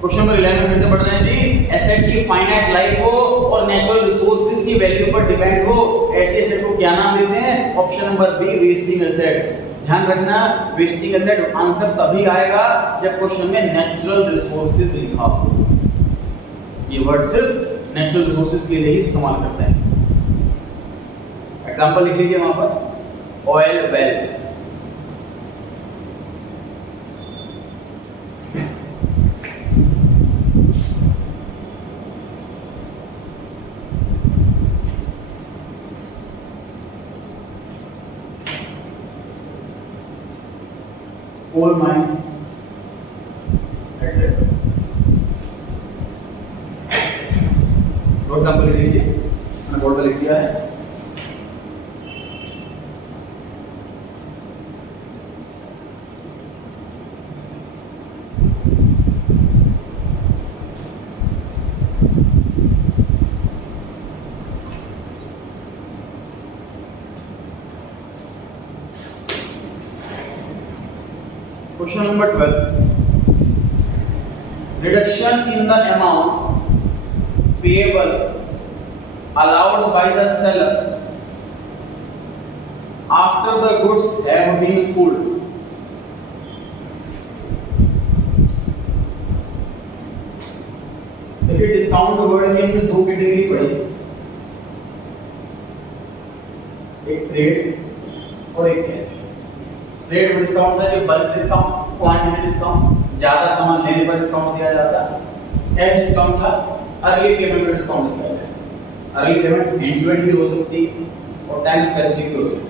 क्वेश्चन नंबर 11 फिर से पढ़ रहे हैं जी। एसेट की फाइनाइट लाइफ हो और नेचुरल रिसोर्सेज की वैल्यू पर डिपेंड हो, ऐसे एसेट को क्या नाम देते हैं? Option number B, wasting asset. ध्यान रखना, वेस्टिंग एसेट आंसर तभी आएगा जब क्वेश्चन में नेचुरल रिसोर्सेज लिखा हो। ये वर्ड सिर्फ नेचुरल रिसोर्सेज के लिए ही इस्तेमाल करते हैं। एग्जांपल लिख लीजिए वहां पर, oil well. coal mines, etc. For example लिख लीजिए, मैंने बोर्ड पर लिख दिया है। Question number 12. Reduction in the amount payable allowed by the seller after the goods have been sold. देखिए डिस्काउंट वर्ड में हमने दो कैटेगरी पढ़ी, एक ट्रेड और एक कैश। ट्रेड में डिस्काउंट था जो बल्क डिस्काउंट, क्वांटिटी डिस्काउंट, ज्यादा सामान लेने पर डिस्काउंट दिया जाता है। कैश डिस्काउंट था अर्ली पेमेंट पर डिस्काउंट दिया जाता है। Early payment end to end भी हो सकती है और टाइम स्पेसिफिक भी हो सकती है।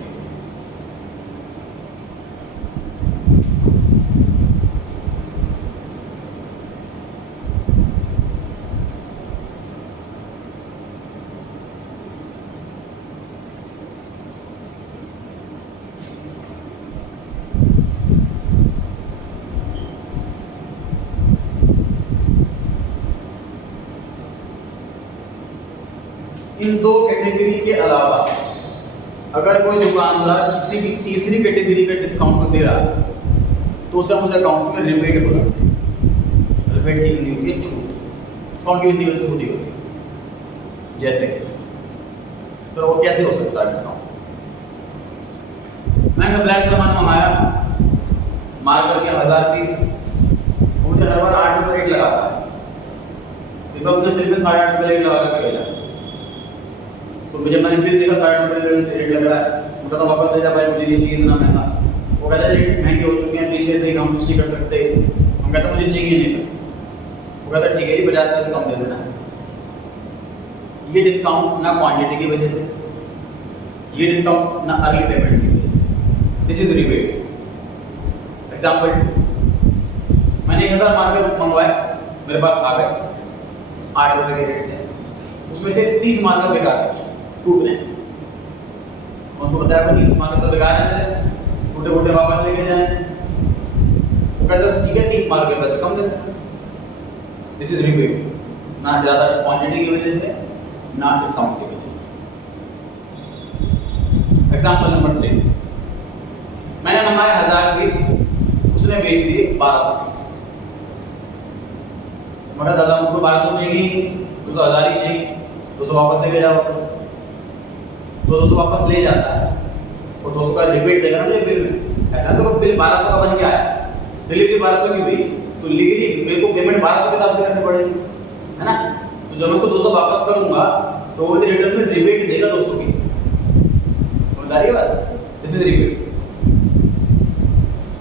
इन दो कैटेगरी के अलावा अगर कोई दुकानदार किसी भी तीसरी कैटेगरी का डिस्काउंट दे रहा है तो उसे हम उस अकाउंट में रिबेट बोलते हैं। रिबेट की हिंदी होती है छूट, डिस्काउंट की हिंदी में छूट ही होती है। जैसे सर वो कैसे हो सकता है डिस्काउंट? मैंने ब्लैक सामान मंगाया, मार्कर के 1000 पीस, मुझे हर बार 8 रुपये रेट लगाता है बिकॉज उसने बिल में 8.5 रुपये रेट लगा के भेजा। तो मुझे मैंने बिल देखा 8.5 रुपये रेट लग रहा है, मुझे तो वापस ले जा भाई, मुझे ये चाहिए इतना महंगा। वो कहता है रेट महंगे हो चुके हैं, पीछे से हम कुछ नहीं कर सकते। हम कहते मुझे चाहिए नहीं। वो कहता ठीक है जी 50 पैसे कम दे देना। ये डिस्काउंट ना क्वांटिटी की वजह से, ये डिस्काउंट ना अर्ली पेमेंट की वजह से, दिस इज रिबेट। एग्जाम्पल 2, मैंने 1000 मार्कर मंगवाए, मेरे पास आ गए 8 रुपये के रेट से, उसमें से 30 मार्कर बेकार है, टूट गए। उनको बताया 30 मार्कर तो बेकार है, टूटे फूटे वापस लेके जाए। वो कहता है ठीक है 30 मार्कर पैसे कम दे देना। दिस इज रिबेट, ना ज़्यादा क्वांटिटी की वजह से ना डिस्काउंट की वजह से। एग्जाम्पल नंबर 3, मैंने मंगाया 1000 पीस, उसने बेच दिए 1200 पीस। मगर दादा मुझको 1200 चाहिए, तो 1000 ही चाहिए, 200 वापस लेके जाओ। तो 200 वापस ले जाता है और 200 का रिबेट देगा ना मुझे बिल में। ऐसा तो बिल 1200 का बन के आया, डिलीवरी 1200 की हुई, तो लीगली मेरे को पेमेंट 1200 के हिसाब से करनी पड़ेगी, है ना। तो जब मैं उसको 200 वापस करूंगा तो वो रिटर्न में रिबेट देगा 200 की। समझ आ रही है बात? This is rebate.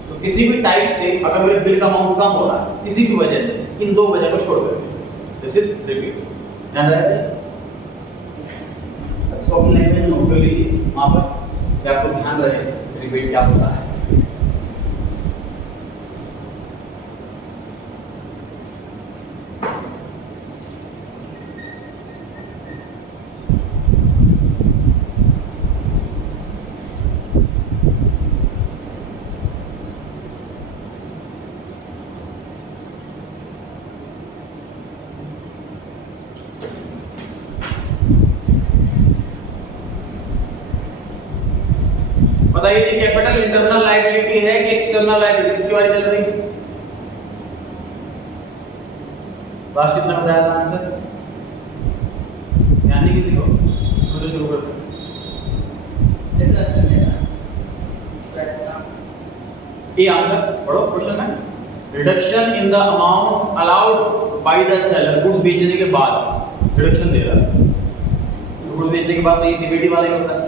तो किसी भी टाइप से अगर मेरे बिल का अमाउंट कम हो रहा है किसी भी वजह से, इन दो वजह को छोड़ करके, दिस इज रिपीट। ध्यान रहे सो अपने लैंग्वेज में नोट कर लीजिए वहां पर कि आपको ध्यान रहे रिपीट क्या होता है। बताइए जी, कैपिटल इंटरनल लायबिलिटी है कि एक्सटर्नल लायबिलिटी, किसकी बारी चल रही है? लास्ट किसने बताया था आंसर? ध्यान नहीं किसी को? मुझे शुरू करते हैं। ये आंसर पढ़ो क्वेश्चन में। Reduction in the amount allowed by the seller, goods बेचने के बाद रिडक्शन दे रहा है। गुड्स बेचने के बाद तो ये डिविडेंड वाला ही होता है।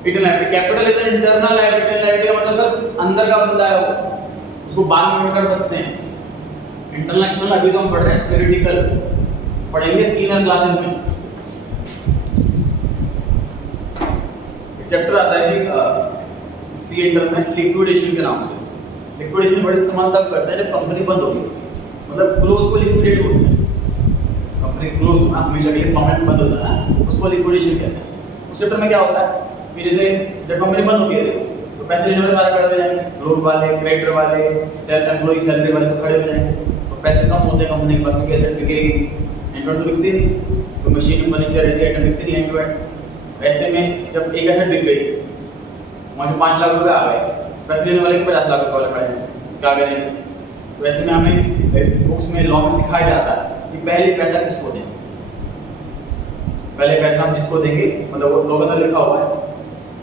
Internal liability, capital is an internal liability, liability का मतलब सर अंदर का बंदा है वो, उसको बाद में कर सकते हैं। इंटरनल एक्सटर्नल अभी तो हम पढ़ रहे हैं थ्योरेटिकल, पढ़ेंगे सीनियर क्लासेस में। चैप्टर आता है कि सी इंटर में लिक्विडेशन के नाम से। लिक्विडेशन वर्ड इस्तेमाल तब करते हैं जब कंपनी बंद होगी, मतलब क्लोज को लिक्विडेट बोलते हैं। कंपनी क्लोज होना हमेशा के लिए परमानेंट बंद होता है ना, उसको लिक्विडेशन कहते हैं। उस चैप्टर में क्या होता है कि जैसे जब कंपनी बंद होती है तो पैसे लेने वाले सारा खड़े हो जाएंगे, लोन वाले, क्रेडिटर वाले, सेल्फ एम्प्लॉय सैलरी वाले सब खड़े हो जाएंगे। तो पैसे कम होते हैं कंपनी के पास, क्योंकि एसेट बिकेगी, एंड टू एंड बिकती नहीं, तो मशीन फर्नीचर ऐसे आइटम बिकती नहीं एंड टू एंड। ऐसे में जब एक एसेट बिक गई, वहाँ जो 5 लाख रुपए आ गए, पैसे लेने वाले को 50 लाख रुपए वाले खड़े हैं, क्या करेंगे? तो ऐसे में हमें बुक्स में लॉ में सिखाया जाता है कि पहले पैसा किसको दें। पहले पैसा हम जिसको देंगे, मतलब वो लॉ में लिखा हुआ है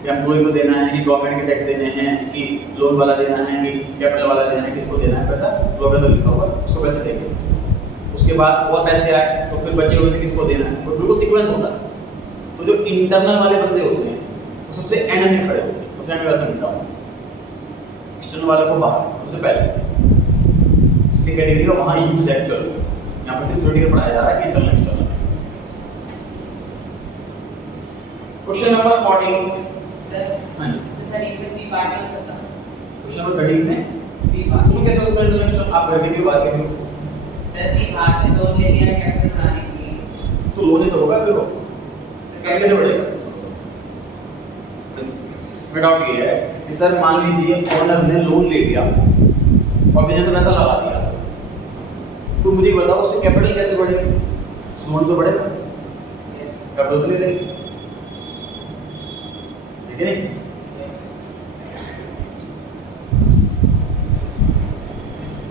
कि एम्प्लॉय को देना है कि गवर्नमेंट के टैक्स देने हैं कि लोन वाला देना है कि कैपिटल वाला देना है, किसको देना है पैसा, लॉ में लिखा हुआ है, उसको पैसे देंगे। उसके बाद और पैसे आए तो फिर बचे हुए से किसको देना है, तो बिल्कुल सीक्वेंस होता है। तो जो इंटरनल वाले बंदे होते हैं वो सबसे एंड में खड़े होते हैं, सबसे एंड में समझता हूँ। एक्सटर्नल वाले को बाहर, सबसे पहले इसकी कैटेगरी का वहाँ यूज है एक्चुअल। यहाँ पर थ्योरेटिकल पढ़ाया जा रहा है कि इंटरनल एक्सटर्नल। Question number 14। हाँ जी, 13 पे सी पार्ट में सकता हूं। क्वेश्चन नंबर 13 में सी पार्ट तुम कैसे होता है इंटरनेशनल, आप करके भी बात करिए। सर एक हाथ से लोन ले लिया कैपिटल बनाने के लिए, तो लोन ही तो होगा फिर वो कैपिटल से बढ़ेगा। डाउट ये है कि सर मान लीजिए ओनर ने लोन ले लिया और बिजनेस में पैसा लगा दिया, तो मुझे बताओ उससे कैपिटल कैसे बढ़ेगा? लोन तो बढ़ेगा, कैपिटल तो ले लेंगे, ठीक है नहीं?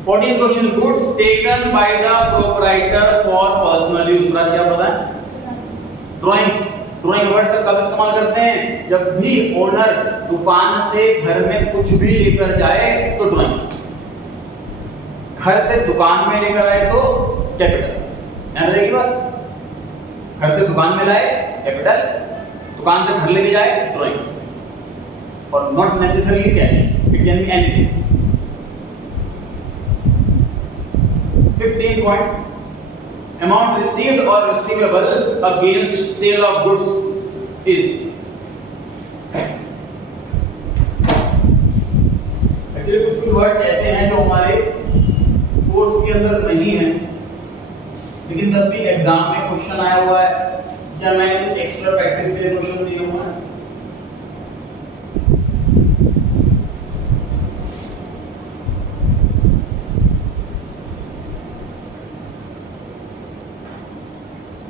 Fourteenth question, goods taken by the proprietor for personal use। क्या पता है? ड्राइंग्स। ड्राइंग वर्ड सर कब इस्तेमाल करते हैं? जब भी ओनर दुकान से घर में कुछ भी लेकर जाए तो ड्राइंग्स, घर से दुकान में लेकर आए तो कैपिटल। ध्यान रहेगी बात, घर से दुकान में लाए कैपिटल, दुकान से घर लेके जाए ड्राइंग्स, और not necessarily cash, it can be anything. 15 point, amount received or receivable against sale of goods is। Actually कुछ वर्ड्स ऐसे हैं जो हमारे कोर्स के अंदर नहीं है, लेकिन तब भी एग्जाम में क्वेश्चन आया हुआ है, क्या मैंने कुछ एक्स्ट्रा प्रैक्टिस के लिए क्वेश्चन दिए हुए हैं?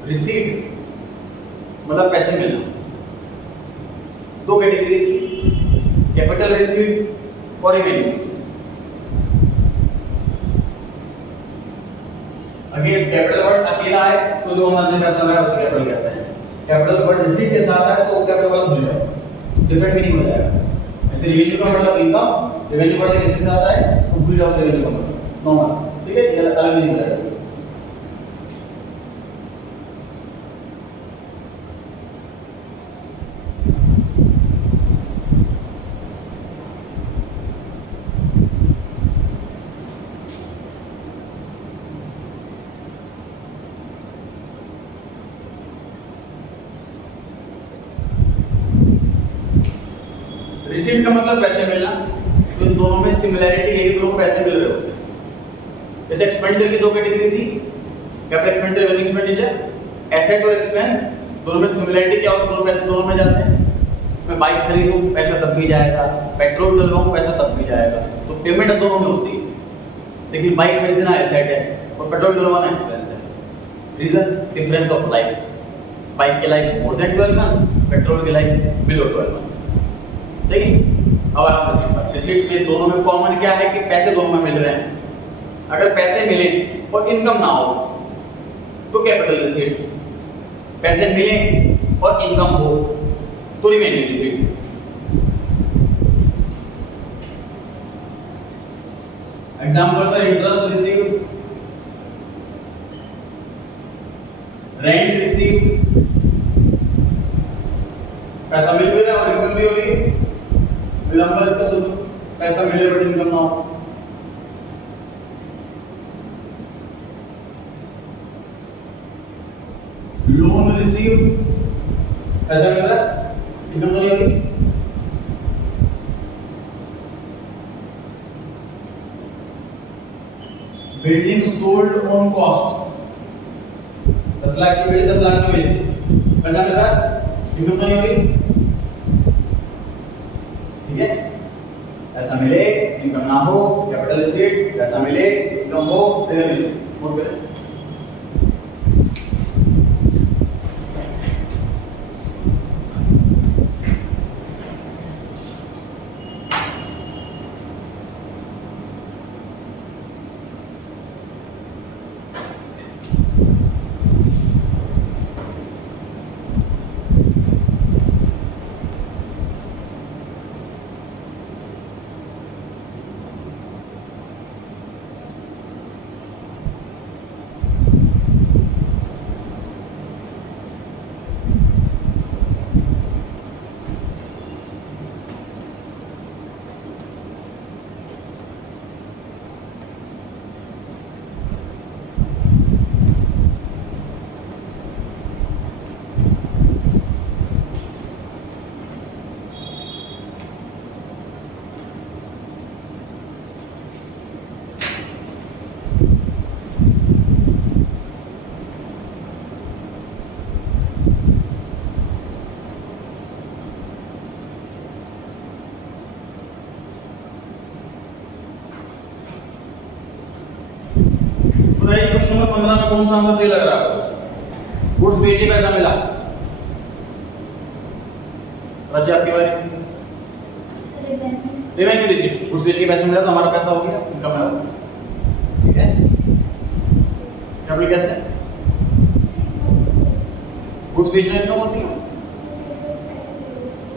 रिसीट मतलब पैसे मिलना, दो कैटेगरी की, कैपिटल रिसीट और revenue receipt. Again capital word अकेला है तो जो ओनर ने पैसा लगाया उसे कैपिटल कहते हैं। कैपिटल वर्ड रिसीट के साथ है तो कैपिटल वाला भूल जाए, डिफरेंट मीनिंग हो जाएगा। ऐसे रेवेन्यू का मतलब इनकम, रेवेन्यू वर्ड किसके साथ आए तो भूल जाओ रेवेन्यू का मतलब, नॉर्मल, ठीक है? ये अलग मीनिंग हो जाएगा। रिसीट का मतलब पैसे मिलना, तो इन दोनों में सिमिलैरिटी यही, दोनों को पैसे मिल रहे होते हैं। जैसे एक्सपेंडिचर की दो कैटेगरी थी, capital expenditure, revenue expenditure. Asset और एक्सपेंस दोनों में सिमिलैरिटी क्या होती है, दोनों पैसे दोनों में जाते हैं। मैं बाइक खरीदूं पैसा तब भी जाएगा, पेट्रोल डलवाऊं पैसा तब भी जाएगा, तो पेमेंट दोनों में होती है। लेकिन बाइक खरीदना एसेट है और पेट्रोल डलवाना एक्सपेंस है। Reason, difference of life. Bike की life more than 12 month, petrol की लाइफ बिलो 12 मंथ। सही। अब आराम से समझिए, रिसीट में दोनों में कॉमन क्या है कि पैसे दोनों में मिल रहे हैं। अगर पैसे मिले और इनकम ना हो तो कैपिटल रिसीट, पैसे मिले और इनकम हो तो revenue receipt. Example sir, interest receive, rent receive, पैसा मिल भी रहा है और इनकम भी हो रही है। एग्जांपल इसका सोचो, पैसा मिले बट इनकम ना हो। लोन रिसीव, पैसा मिल रहा है, इनकम तो नहीं हो रही। Building sold on cost, 10 lakh की बिल्डिंग 10 लाख में बेच दी, पैसा मिल रहा है, इनकम तो नहीं हो रही। ठीक है, पैसा मिले इनकम ना हो कैपिटल रिसीट, पैसा मिले इनकम हो रेवेन्यू रिसीट। नोट करें। क्वेश्चन नंबर 15 में कौन सा आंसर सही लग रहा है आपको? गुड्स बेचे पैसा मिला, राशि आपकी बारी। रेवेन्यू रिसीट, गुड्स बेच के पैसा मिला तो हमारा पैसा हो गया, इनकम है। ठीक है, कैपिटल कैसे? गुड्स बेचना इनकम होती है।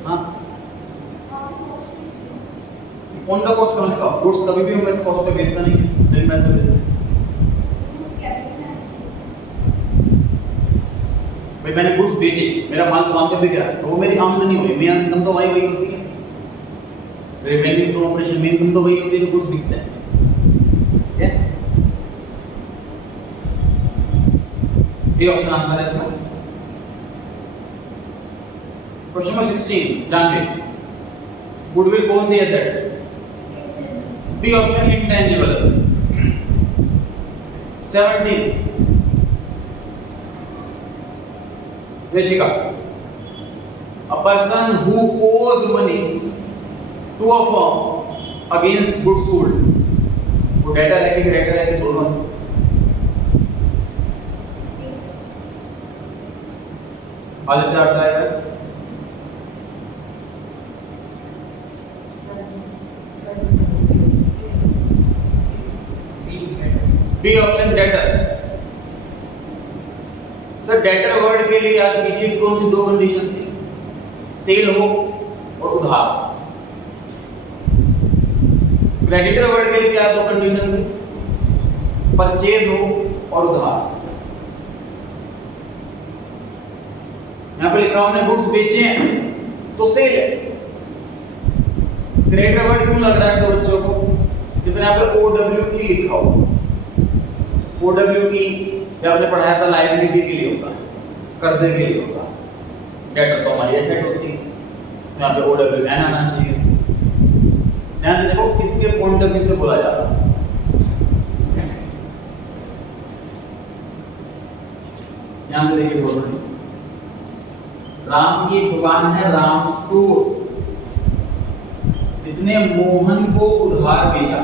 हाँ, कौन सा कॉस्ट करने का? गुड्स कभी भी हम इस कॉस्ट पे बेचता नहीं है, सिर्फ पैसा बेचते हैं। भाई मैंने गुड्स बेचे, मेरा माल दुकान पे बिक रहा है, तो वो मेरी आमदनी हो रही है, मेरी इनकम तो वही होती है। रेवेन्यू फ्रॉम ऑपरेशन में इनकम तो वही होती है जो गुड्स बिकते हैं। ठीक है, ये ऑप्शन आंसर है इसका। क्वेश्चन नंबर 16 जानिए, गुडविल कौन सी asset? B option, intangibles. 17 Rishika, a person who owes money to a firm against goods sold, वो डेटर है कि क्रेडिटर है कि दोनों है? आदित्य आप ट्राई करें। B option, debtor. Sir debtor word के लिए याद कीजिए कौन सी दो कंडीशन थी? सेल हो और उधार। क्रेडिटर वर्ड के लिए क्या दो कंडीशन थी? परचेज हो और उधार। यहां पे लिखा हमने गुड्स बेचे हैं तो सेल है। क्रेडिटर वर्ड क्यों लग रहा है तो बच्चों को? जैसे यहां पे OWE लिखा हो, OWE जब आपने पढ़ाया था लायबिलिटी के लिए होता है, कर्जे के लिए होता है। डेटर तो हमारी एसेट होती है, यहाँ पे OWN आना चाहिए। ध्यान से देखो किसके पॉइंट ऑफ व्यू से बोला जा रहा है। ध्यान से देखिए बोल रहे राम की एक दुकान है राम स्टोर, इसने मोहन को उधार बेचा।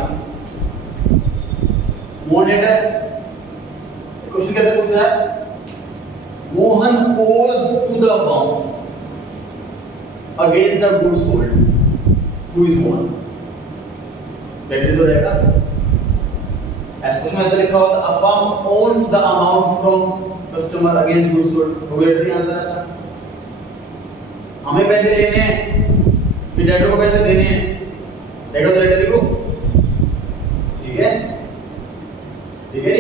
मोहन क्वेश्चन कैसे पूछ रहा है? Mohan owes to the firm against the goods sold. Who is Mohan? तो रहेगा ऐसा क्वेश्चन ऐसे लिखा होता a firm owns the amount from customer against goods sold. हो गया ठीक आंसर है। हमें पैसे लेने हैं, फिर डेटर को पैसे देने हैं, देखो तो डेटर को, ठीक है ठीक है।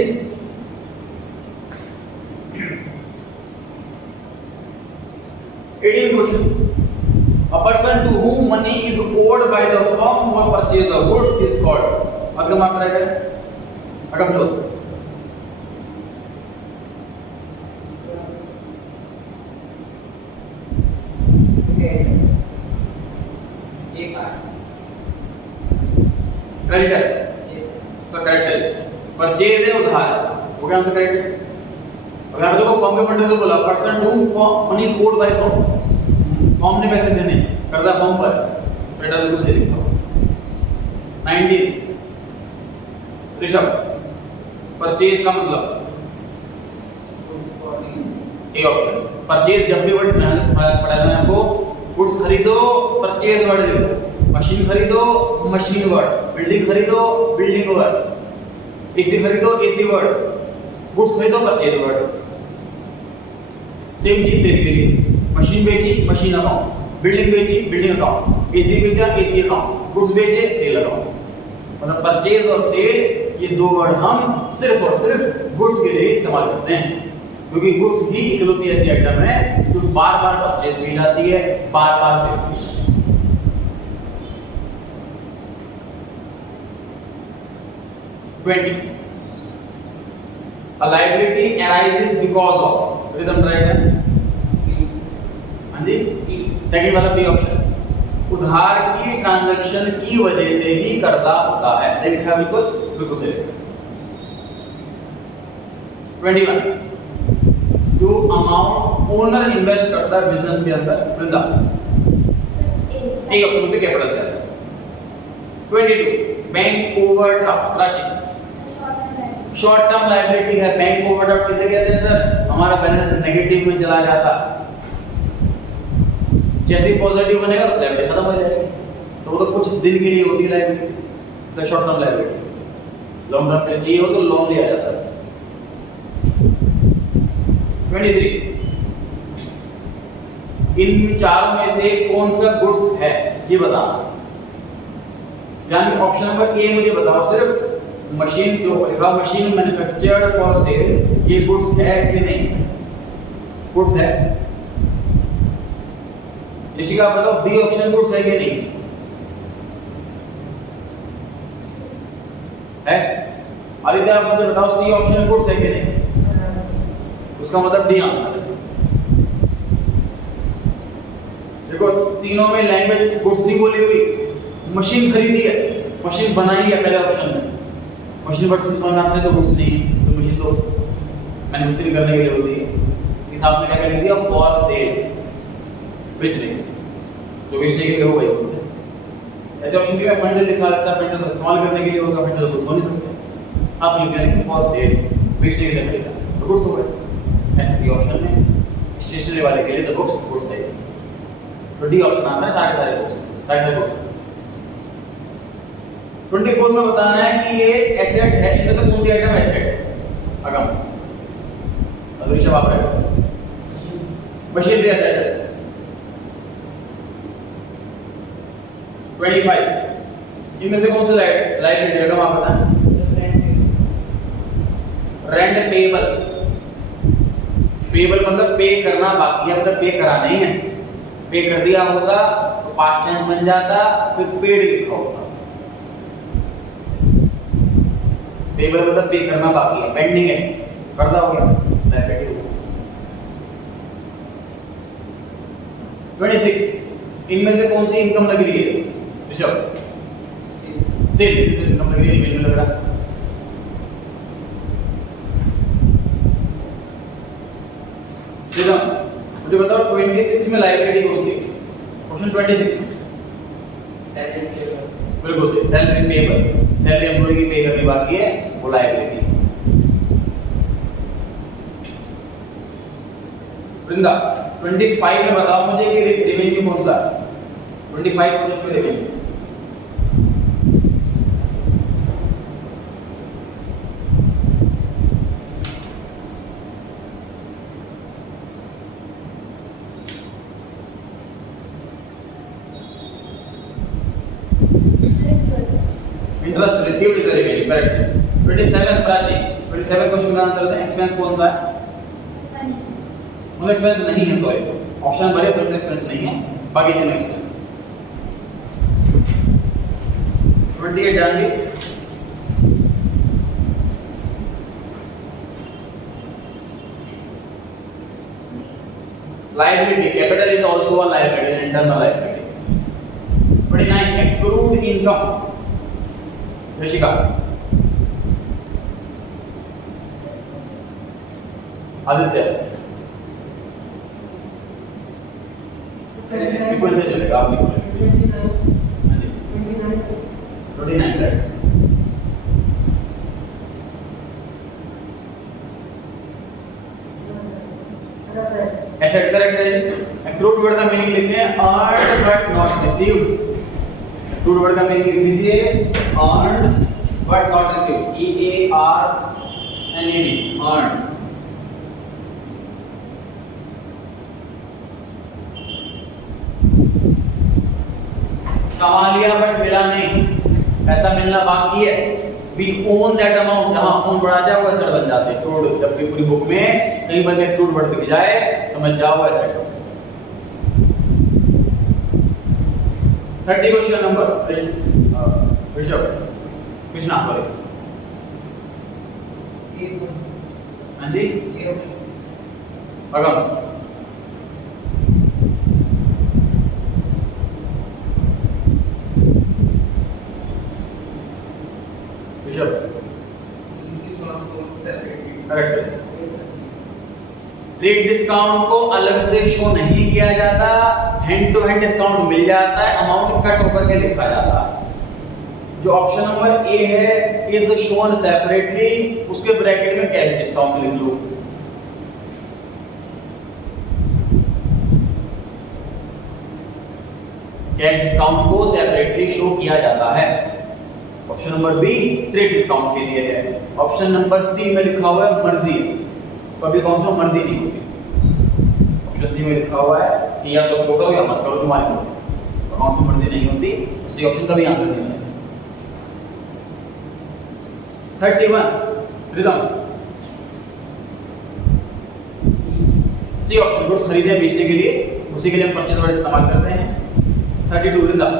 18th question. A person to whom money is owed by the firm for purchase of goods is called. अगम आप ट्राई करें, अगम लो। क्रेडिटर, सर क्रेडिटर, परचेज है उधार, वो क्या आंसर क्रेडिटर? अगर आप देखो फॉर्म के पॉइंट से बोला person to firm money is owed by firm, firm ने पैसे देने कर्जा फॉर्म पर, क्रेडिटर बिल्कुल सही लिखा। 19 ऋषभ, परचेज का मतलब ए ऑप्शन, परचेज जब भी वर्ड पढ़ाना है आपको, गुड्स खरीदो परचेज वर्ड लिखो, मशीन खरीदो मशीन वर्ड, बिल्डिंग खरीदो बिल्डिंग वर्ड, एसी खरीदो एसी वर्ड, गुड्स खरीदो परचेज वर्ड। सेम चीज सेल के लिए, मशीन बेची मशीन अकाउंट, बिल्डिंग बेची बिल्डिंग अकाउंट, एसी बेचा एसी अकाउंट, गुड्स बेचे सेल अकाउंट। मतलब परचेज और सेल ये दो वर्ड हम सिर्फ और सिर्फ गुड्स के लिए इस्तेमाल करते हैं, क्योंकि गुड्स ही इकलौती ऐसी आइटम है जो बार बार परचेज की जाती है, बार बार सेल की जाती है। 20 A liability arises because of, rhythm try करें, हाँ जी सेकंड वाला बी ऑप्शन, उधार की ट्रांजैक्शन की वजह से ही कर्जा होता है, सही लिखा है बिल्कुल बिल्कुल सही लिखा। 21 जो अमाउंट ओनर इन्वेस्ट करता है बिजनेस के अंदर, वृंदा एक ऑप्शन से कैपिटल क्या है। 22 bank overdraft, Prachi short term liability है, बैंक ओवरड्राफ्ट किसे कहते हैं सर? हमारा बैलेंस नेगेटिव में चला जाता, जैसे ही पॉजिटिव बनेगा लायबिलिटी खत्म हो जाएगी, तो वो तो कुछ दिन के लिए होती है लायबिलिटी, इसलिए short term liability. Long term पे चाहिए हो तो लोन लिया जाता है। 23 इन चारों में से कौन सा गुड्स है ये बताना, यानी ऑप्शन नंबर ए मुझे बताओ सिर्फ, मशीन जो लिखा मशीन मैन्युफैक्चर्ड फॉर सेल, ये गुड्स है कि नहीं? गुड्स है। ऋषिका बताओ बी ऑप्शन गुड्स है कि नहीं है? आदित्य आप मुझे बताओ सी ऑप्शन गुड्स है कि नहीं? उसका मतलब डी आंसर है। देखो तीनों में लैंग्वेज गुड्स नहीं बोली हुई, मशीन खरीदी है मशीन बनाई है पहले ऑप्शन में, मशीन वर्ड समझना है तो गुड्स नहीं, तो मशीन तो मैन्युफैक्चरिंग करने के लिए होती है, हिसाब से क्या कर दिया फॉर सेल, बेचने जो बेचने के लिए हो गई गुड्स है। ऐसे ऑप्शन के में फंड लिखा रहता है, फंड इस्तेमाल करने के लिए होगा, फंड तो गुड्स हो नहीं सकते, आप लिख रहे हैं फॉर सेल, बेचने के लिए खरीदा तो गुड्स हो गए। ऐसे सी ऑप्शन में स्टेशनरी वाले के लिए तो गुड्स है, तो डी ऑप्शन आंसर है, सारे गुड्स, सारे गुड्स। 24 में बताना है कि ये एसेट है, इनमें से कौन सी आइटम एसेट है? अगम अदृश्य आप रहे मशीनरी एसेट है। 25 इनमें से कौन सी लायबिलिटी अगम आप बताएं? रेंट पेएबल, पेएबल मतलब पे करना बाकी है, मतलब पे करा नहीं है, पे कर दिया होता तो पास्ट टेंस बन जाता, फिर पेड लिखा होता। पेएबल मतलब पे करना बाकी है, पेंडिंग है, कर्जा हो गया, लायबिलिटी हो गई। 26 इनमें से कौन सी इनकम लग रही है ऋषभ? सेल्स इनकम लग रही है, रेवेन्यू लग रहा है। मुझे बताओ 26 में लायबिलिटी कौन सी है? क्वेश्चन 26 में बिल्कुल सही, सैलरी पेएबल, सैलरी एम्प्लॉय की पे करनी बाकी है, वो लायबिलिटी। वृंदा 25 में बताओ मुझे कि रेवेन्यू कौन सा है? 25 क्वेश्चन में revenue interest received is the revenue, correct. 27 Prachi, 27 question का आंसर है एक्सपेंस कौन सा है? मतलब एक्सपेंस नहीं है, सॉरी ऑप्शन भरे फिर एक्सपेंस नहीं है, बाकी तीनों expense. 28 Janvi, liability, capital is also a liability, an internal liability। 29 accrued income, Rishika, Aditya, sequence से चलेगा, आप लिखो 29 राइट। एसेट करेक्ट है। एक्रूड वर्ड का मीनिंग लिखते हैं earned but not received. Accrued word का मीनिंग लिख दीजिए earned but not received, EARNED, earned. कमा लिया बट मिला नहीं, पैसा मिलना बाकी है। We own that amount, जहां own बढ़ा जाए वो एसेट बन जाते हैं। एक्रूड जब भी पूरी बुक में कहीं पर एक्रूड वर्ड दिख जाए समझ जाओ वो asset. 30 question number Rishabh, Krishna sorry, हाँ जी अगम, करेक्ट। ट्रेड डिस्काउंट को अलग से शो नहीं किया जाता, हैंड टू हैंड डिस्काउंट मिल जाता है, अमाउंट कट होकर के लिखा जाता है। जो option number A is shown शोन सेपरेटली, उसके ब्रैकेट में कैश डिस्काउंट लिख लो। कैश डिस्काउंट को सेपरेटली शो किया जाता है। Option number B trade discount के लिए है। ऑप्शन नंबर सी में लिखा हुआ है मर्जी, कभी कौन सा मर्जी नहीं होती। ऑप्शन सी में लिखा हुआ है कि या तो शो करो या मत करो, तुम्हारी मर्जी। तो कौन सी मर्जी नहीं होती, उसी ऑप्शन का भी आंसर नहीं है। 31 रिदम, सी ऑप्शन, गुड्स खरीदे हैं बेचने के लिए, उसी के लिए हम परचेज वर्ड इस्तेमाल करते हैं। 32 रिदम,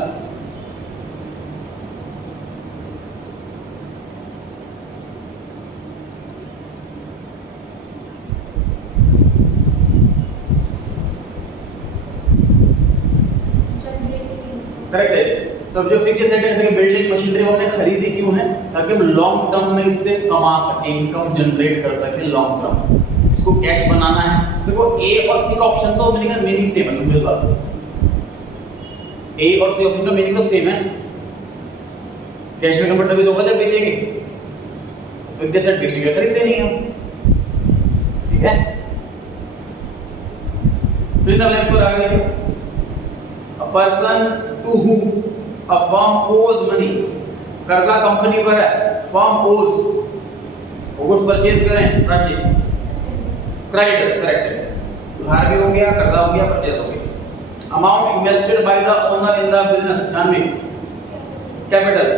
करेक्ट है। तो जो फिक्स्ड एसेट्स है बिल्डिंग मशीनरी हमने खरीदी क्यों है? ताकि हम लॉन्ग टर्म में इससे कमा सके, इनकम जनरेट कर सके लॉन्ग टर्म। इसको कैश बनाना है। देखो ए और सी का ऑप्शन तो मीनिंग सेम है, समझो इस बात को। ए और सी ऑप्शन का मीनिंग तो सेम है। कैश में कन्वर्ट तभी तो होगा जब बेचेंगे, फिक्स्ड एसेट बेचेंगे खरीदते नहीं हम, ठीक है। फिर द लाइंस पर आगे देखो, a person to whom a firm owes money, कर्जा कंपनी पर है, firm owes, गुड्स परचेज करें, परचेज क्रेडिटर, करेक्ट है। उधार भी हो गया, कर्जा हो गया, परचेज हो गया। Amount invested by the owner in the business, Janvi capital.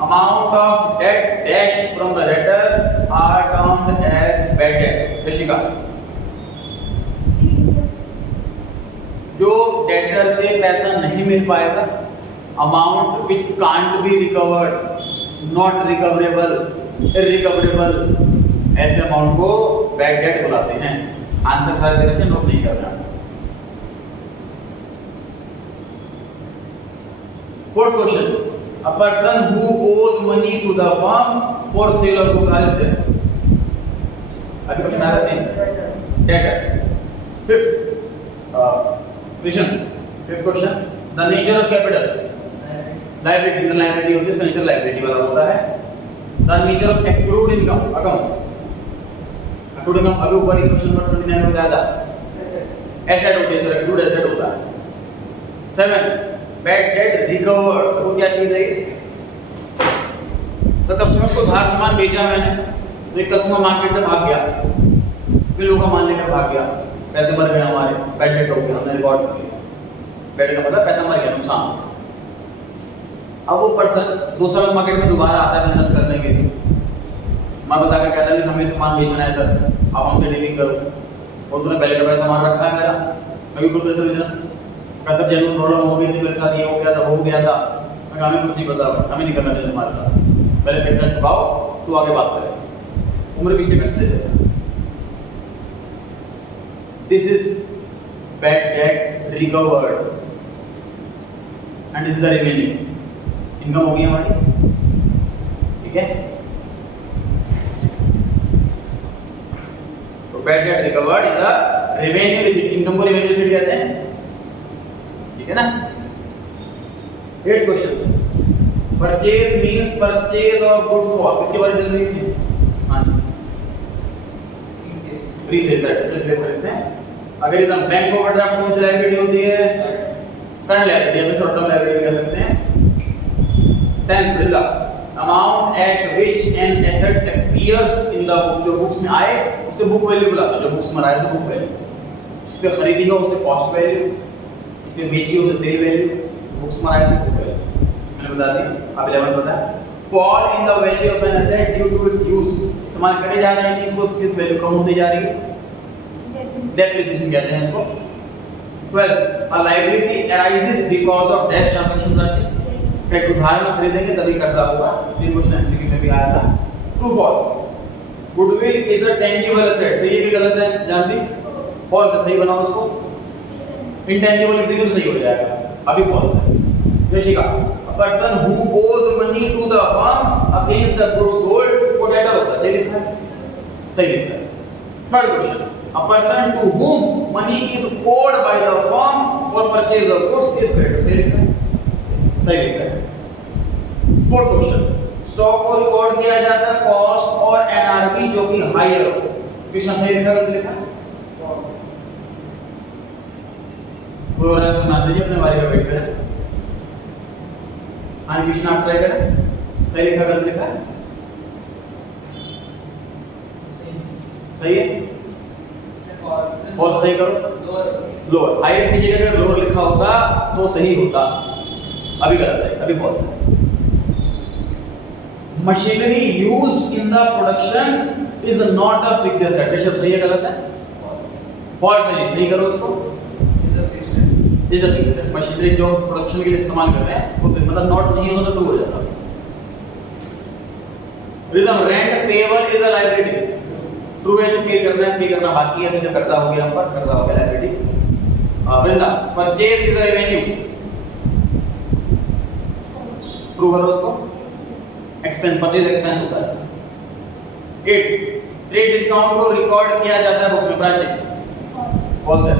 Amount of debt dash from the debtor are termed as bad debt, Rishika. जो डेटर से पैसा नहीं मिल पाएगा, amount which can't be recovered, not recoverable, irrecoverable, ऐसे amount को bad debt बुलाते हैं। आंसर सारे दे रखे हैं, नोट नहीं करना। 4th question, a person who owes money to the firm for sale of goods. Aditya, अभी क्वेश्चन आ रहा है same debtor. Fifth question, fifth question, the nature of capital. Liability, internal liability होती है, इसका नेचर लायबिलिटी वाला होता है. The nature of accrued income, account. Accrued income अभी ऊपर ही क्वेश्चन नंबर 29 में बताया था. एसेट होती है सर, एक्रूड एसेट होता है. 7 बैड डेट रिकवर्ड, तो वो क्या चीज है? तो कस्टमर को धार सामान बेचा मैंने, तो एक कस्टमर मार्केट से भाग गया, फिर लोगों का मान लेकर भाग गया, पैसे मर गए हमारे, बैड डेट हो गया, हमने रिकॉर्ड कर लिया. बैड का मतलब पैसा मर गया, नुकसान. अब वो पर्सन 2 साल मार्केट में दोबारा आता है बिजनेस करने के लिए, हमारे पास आकर कहता है कि हमें सामान बेचना है सर, आप हमसे डीलिंग करो. और तूने पहले का सामान रखा है मेरा, मैं भी बिल्कुल बिजनेस कैसा जेन्युइन प्रॉब्लम हो गई थी मेरे साथ, ये हो गया था, वो हो गया था. मैं हमें कुछ नहीं पता, हमें नहीं करना चाहिए तुम्हारे साथ, पहले पैसा चुकाओ, तू आगे बात करे. उम्र पिछले पैसे दे देता. This is bad debt recovered and this is the remaining. Income हो गई हमारी, ठीक है. तो bad debt recovered is a revenue receipt. Income को रेवेन्यू रिसीट कहते हैं, ठीक है ना. 8th question, purchase means purchase of goods for, इसके बारे में जरूरी है. हां, रीसेल करेक्ट, ऐसे क्लियर करते हैं. अगर एकदम बैंक ओवरड्राफ्ट कौन सी लायबिलिटी होती है? करंट लायबिलिटी या शॉर्ट टर्म लायबिलिटी कह सकते हैं. 10th, the amount at which an asset appears in the book, जो बुक्स में आए उससे बुक वैल्यू बुलाते हैं. जो बुक्स में आए से बुक वैल्यू, इस पे खरीदी हो उससे कॉस्ट वैल्यू, इस पे बेची हो उससे सेल वैल्यू, बुक्स में आए से बुक वैल्यू. मैंने बता दिया, आप 11 पता है. Fall in the value of an asset due to its use, इस्तेमाल करे जा रहे हैं चीज को, उसकी वैल्यू कम होती जा रही है, डेप्रिसिएशन कहते हैं इसको. 12, a liability arises because of dash transaction राशि. एक उधार में खरीदेंगे तभी कर्जा होगा. ये क्वेश्चन एमसीक्यू में भी आया था. True false, goodwill is a tangible asset. सही है कि गलत है जानवी? फॉल्स है, सही बनाओ उसको. इंटेंजिबल तो सही हो जाएगा, अभी फॉल्स है. Jaishika, a person who owes money to the firm against the goods sold, वो डेटर होता है. सही लिखा है, सही लिखा है. 3rd question, a person to whom money is owed by the firm for purchase of goods is creditor. सही लिखा है, सही लिखा है. 4th क्वेश्चन, स्टॉक को रिकॉर्ड किया जाता है कॉस्ट और एनआरपी जो कि हायर हो. कृष्णा सही लिखा है, गलत लिखा है? कोई और ऐसा ना दीजिए, अपने बारी का वेट करें. हाँ कृष्णा, आप ट्राई करें. सही लिखा, गलत लिखा है? सही है, फॉल्स. सही करो. लोअर, हायर की जगह अगर लोअर लिखा होता तो सही होता, अभी गलत है, अभी फॉल्स है. Machinery used in the production is not a fixed asset. Rishabh सही है, गलत है? फॉल्स है. सही करो उसको. Is a fixed asset. Machinery जो प्रोडक्शन के लिए इस्तेमाल कर रहे हैं वो मतलब नॉट नहीं होता तो ट्रू हो जाता. Rhythm, rent payable is a liability. True है, पे करना बाकी है, तो कर्जा हो गया, हम पर कर्जा हो गया, liability. Vrinda, purchase is a revenue. True करो उसको. एक्सपेंस, परचेज एक्सपेंस होता है. 8, ट्रेड डिस्काउंट को रिकॉर्ड किया जाता है बुक्स में. प्राची, फॉल्स है.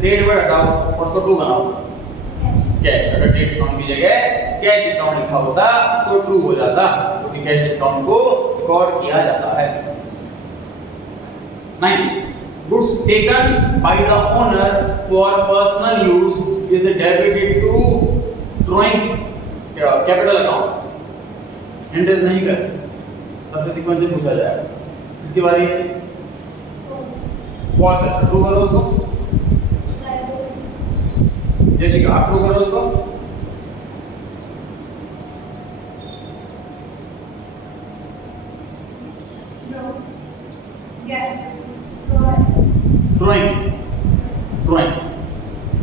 ट्रेड वर्ड हटाओ और उसको ट्रू बनाओ. कैश, अगर ट्रेड डिस्काउंट की जगह कैश डिस्काउंट लिखा होता तो ट्रू हो जाता, क्योंकि कैश डिस्काउंट को रिकॉर्ड किया जाता है. 9, goods taken by the owner for personal use is debited to drawings capital account. Interest नहीं कर, सबसे सीक्वेंस से पूछा जाएगा. इसके बारे में फॉल्स है. ट्रू करो उसको. जैशिका, आप ट्रू करो उसको. ड्राइंग.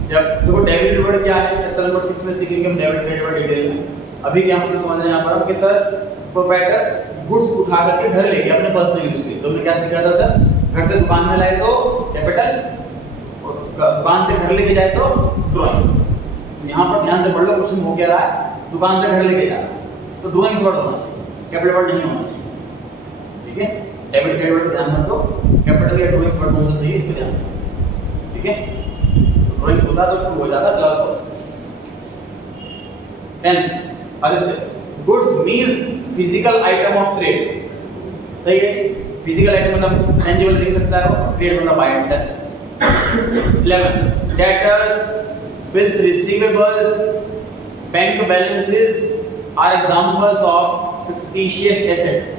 जब देखो डेबिट वर्ड क्या है, चैप्टर नंबर 6 में सीखेंगे हम डेबिट क्रेडिट वर्ड डिटेल में. अभी क्या मतलब समझ रहे हैं यहाँ पर कि सर प्रोप्राइटर गुड्स उठा करके घर ले गया अपने पर्सनल यूज के लिए. तो हमने क्या सीखा था सर? घर से दुकान में लाए तो कैपिटल, और दुकान से घर लेके जाए तो ड्राइंग्स. यहाँ पर ध्यान से पढ़ लो क्वेश्चन हो क्या रहा है. दुकान से घर लेके जा रहा है, तो ड्राइंग्स वर्ड होना चाहिए, कैपिटल वर्ड नहीं होना चाहिए। ठीक है, डेबिट क्रेडिट वर्ड ध्यान मत दो, कैपिटल या ड्राइंग्स वर्ड कौन सा सही है इस पे ध्यान दो। ठीक है, ड्राइंग्स होता तो ट्रू हो जाता, फिलहाल false. 10th Aditya, goods means physical item of trade. सही है, फिजिकल आइटम मतलब टेंजिबल दिख सकता है, वो ट्रेड मतलब buy and sell. 11 debtors, bills receivables, bank balances are examples of fictitious asset.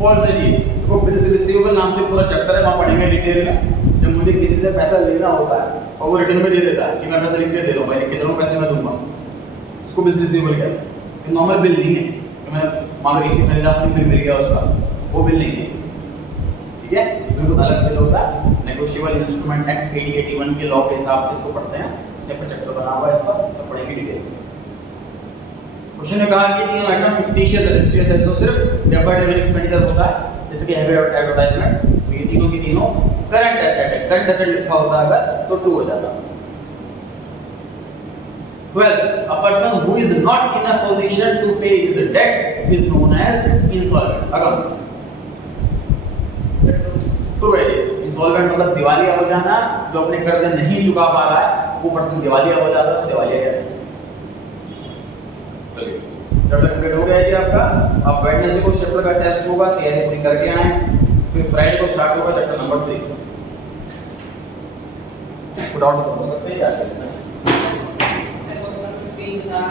False है जी, तो बिल्स रिसीवेबल नाम से पूरा चैप्टर है, वहां पढ़ेंगे डिटेल में। जब मुझे किसी से पैसा लेना होता है और वो रिटर्न में दे देता है कि मैं पैसे लिख के दे रहा हूं भाई, कितने पैसे मैं दूंगा, उसको बिल्स रिसीवेबल कहते हैं। ये नॉर्मल बिल नहीं है कि मैं मान लो एसी खरीदा, अपनी बिल मिल गया उसका, वो बिल नहीं है। ठीक है, बिल्कुल अलग बिल होता है। नेगोशिएबल इंस्ट्रूमेंट एक्ट 1881 के लॉ के हिसाब से इसको पढ़ते हैं, सेपरेट चैप्टर बना हुआ है इसका, तो पढ़ेंगे डिटेल। क्वेश्चन में कहा कि तीनों आइटम फिक्टिशियस है, फिक्टिशियस है तो सिर्फ डेफर्ड रेवेन्यू एक्सपेंडिचर होता है, जैसे कि हैवी एडवर्टाइजमेंट, तो ये तीनों की तीनों करंट एसेट है। करंट एसेट लिखा होता है अगर तो ट्रू हो जाता है। 12 a person who is not in a position to pay his debts is known as insolvent। अगर ट्रू है ये, इंसॉल्वेंट मतलब दिवालिया हो जाना, जो अपने कर्ज नहीं चुका पा रहा है वो पर्सन दिवालिया हो जाता है, तो दिवालिया कहते हैं। चलिए चैप्टर कंप्लीट हो गया जी आपका। अब वेडनेसडे को चैप्टर का टेस्ट होगा, तैयारी पूरी करके आए, फिर फ्राइडे को स्टार्ट होगा चैप्टर नंबर 3। कुछ डाउट हो सकते हैं या सर क्वेश्चन 15 था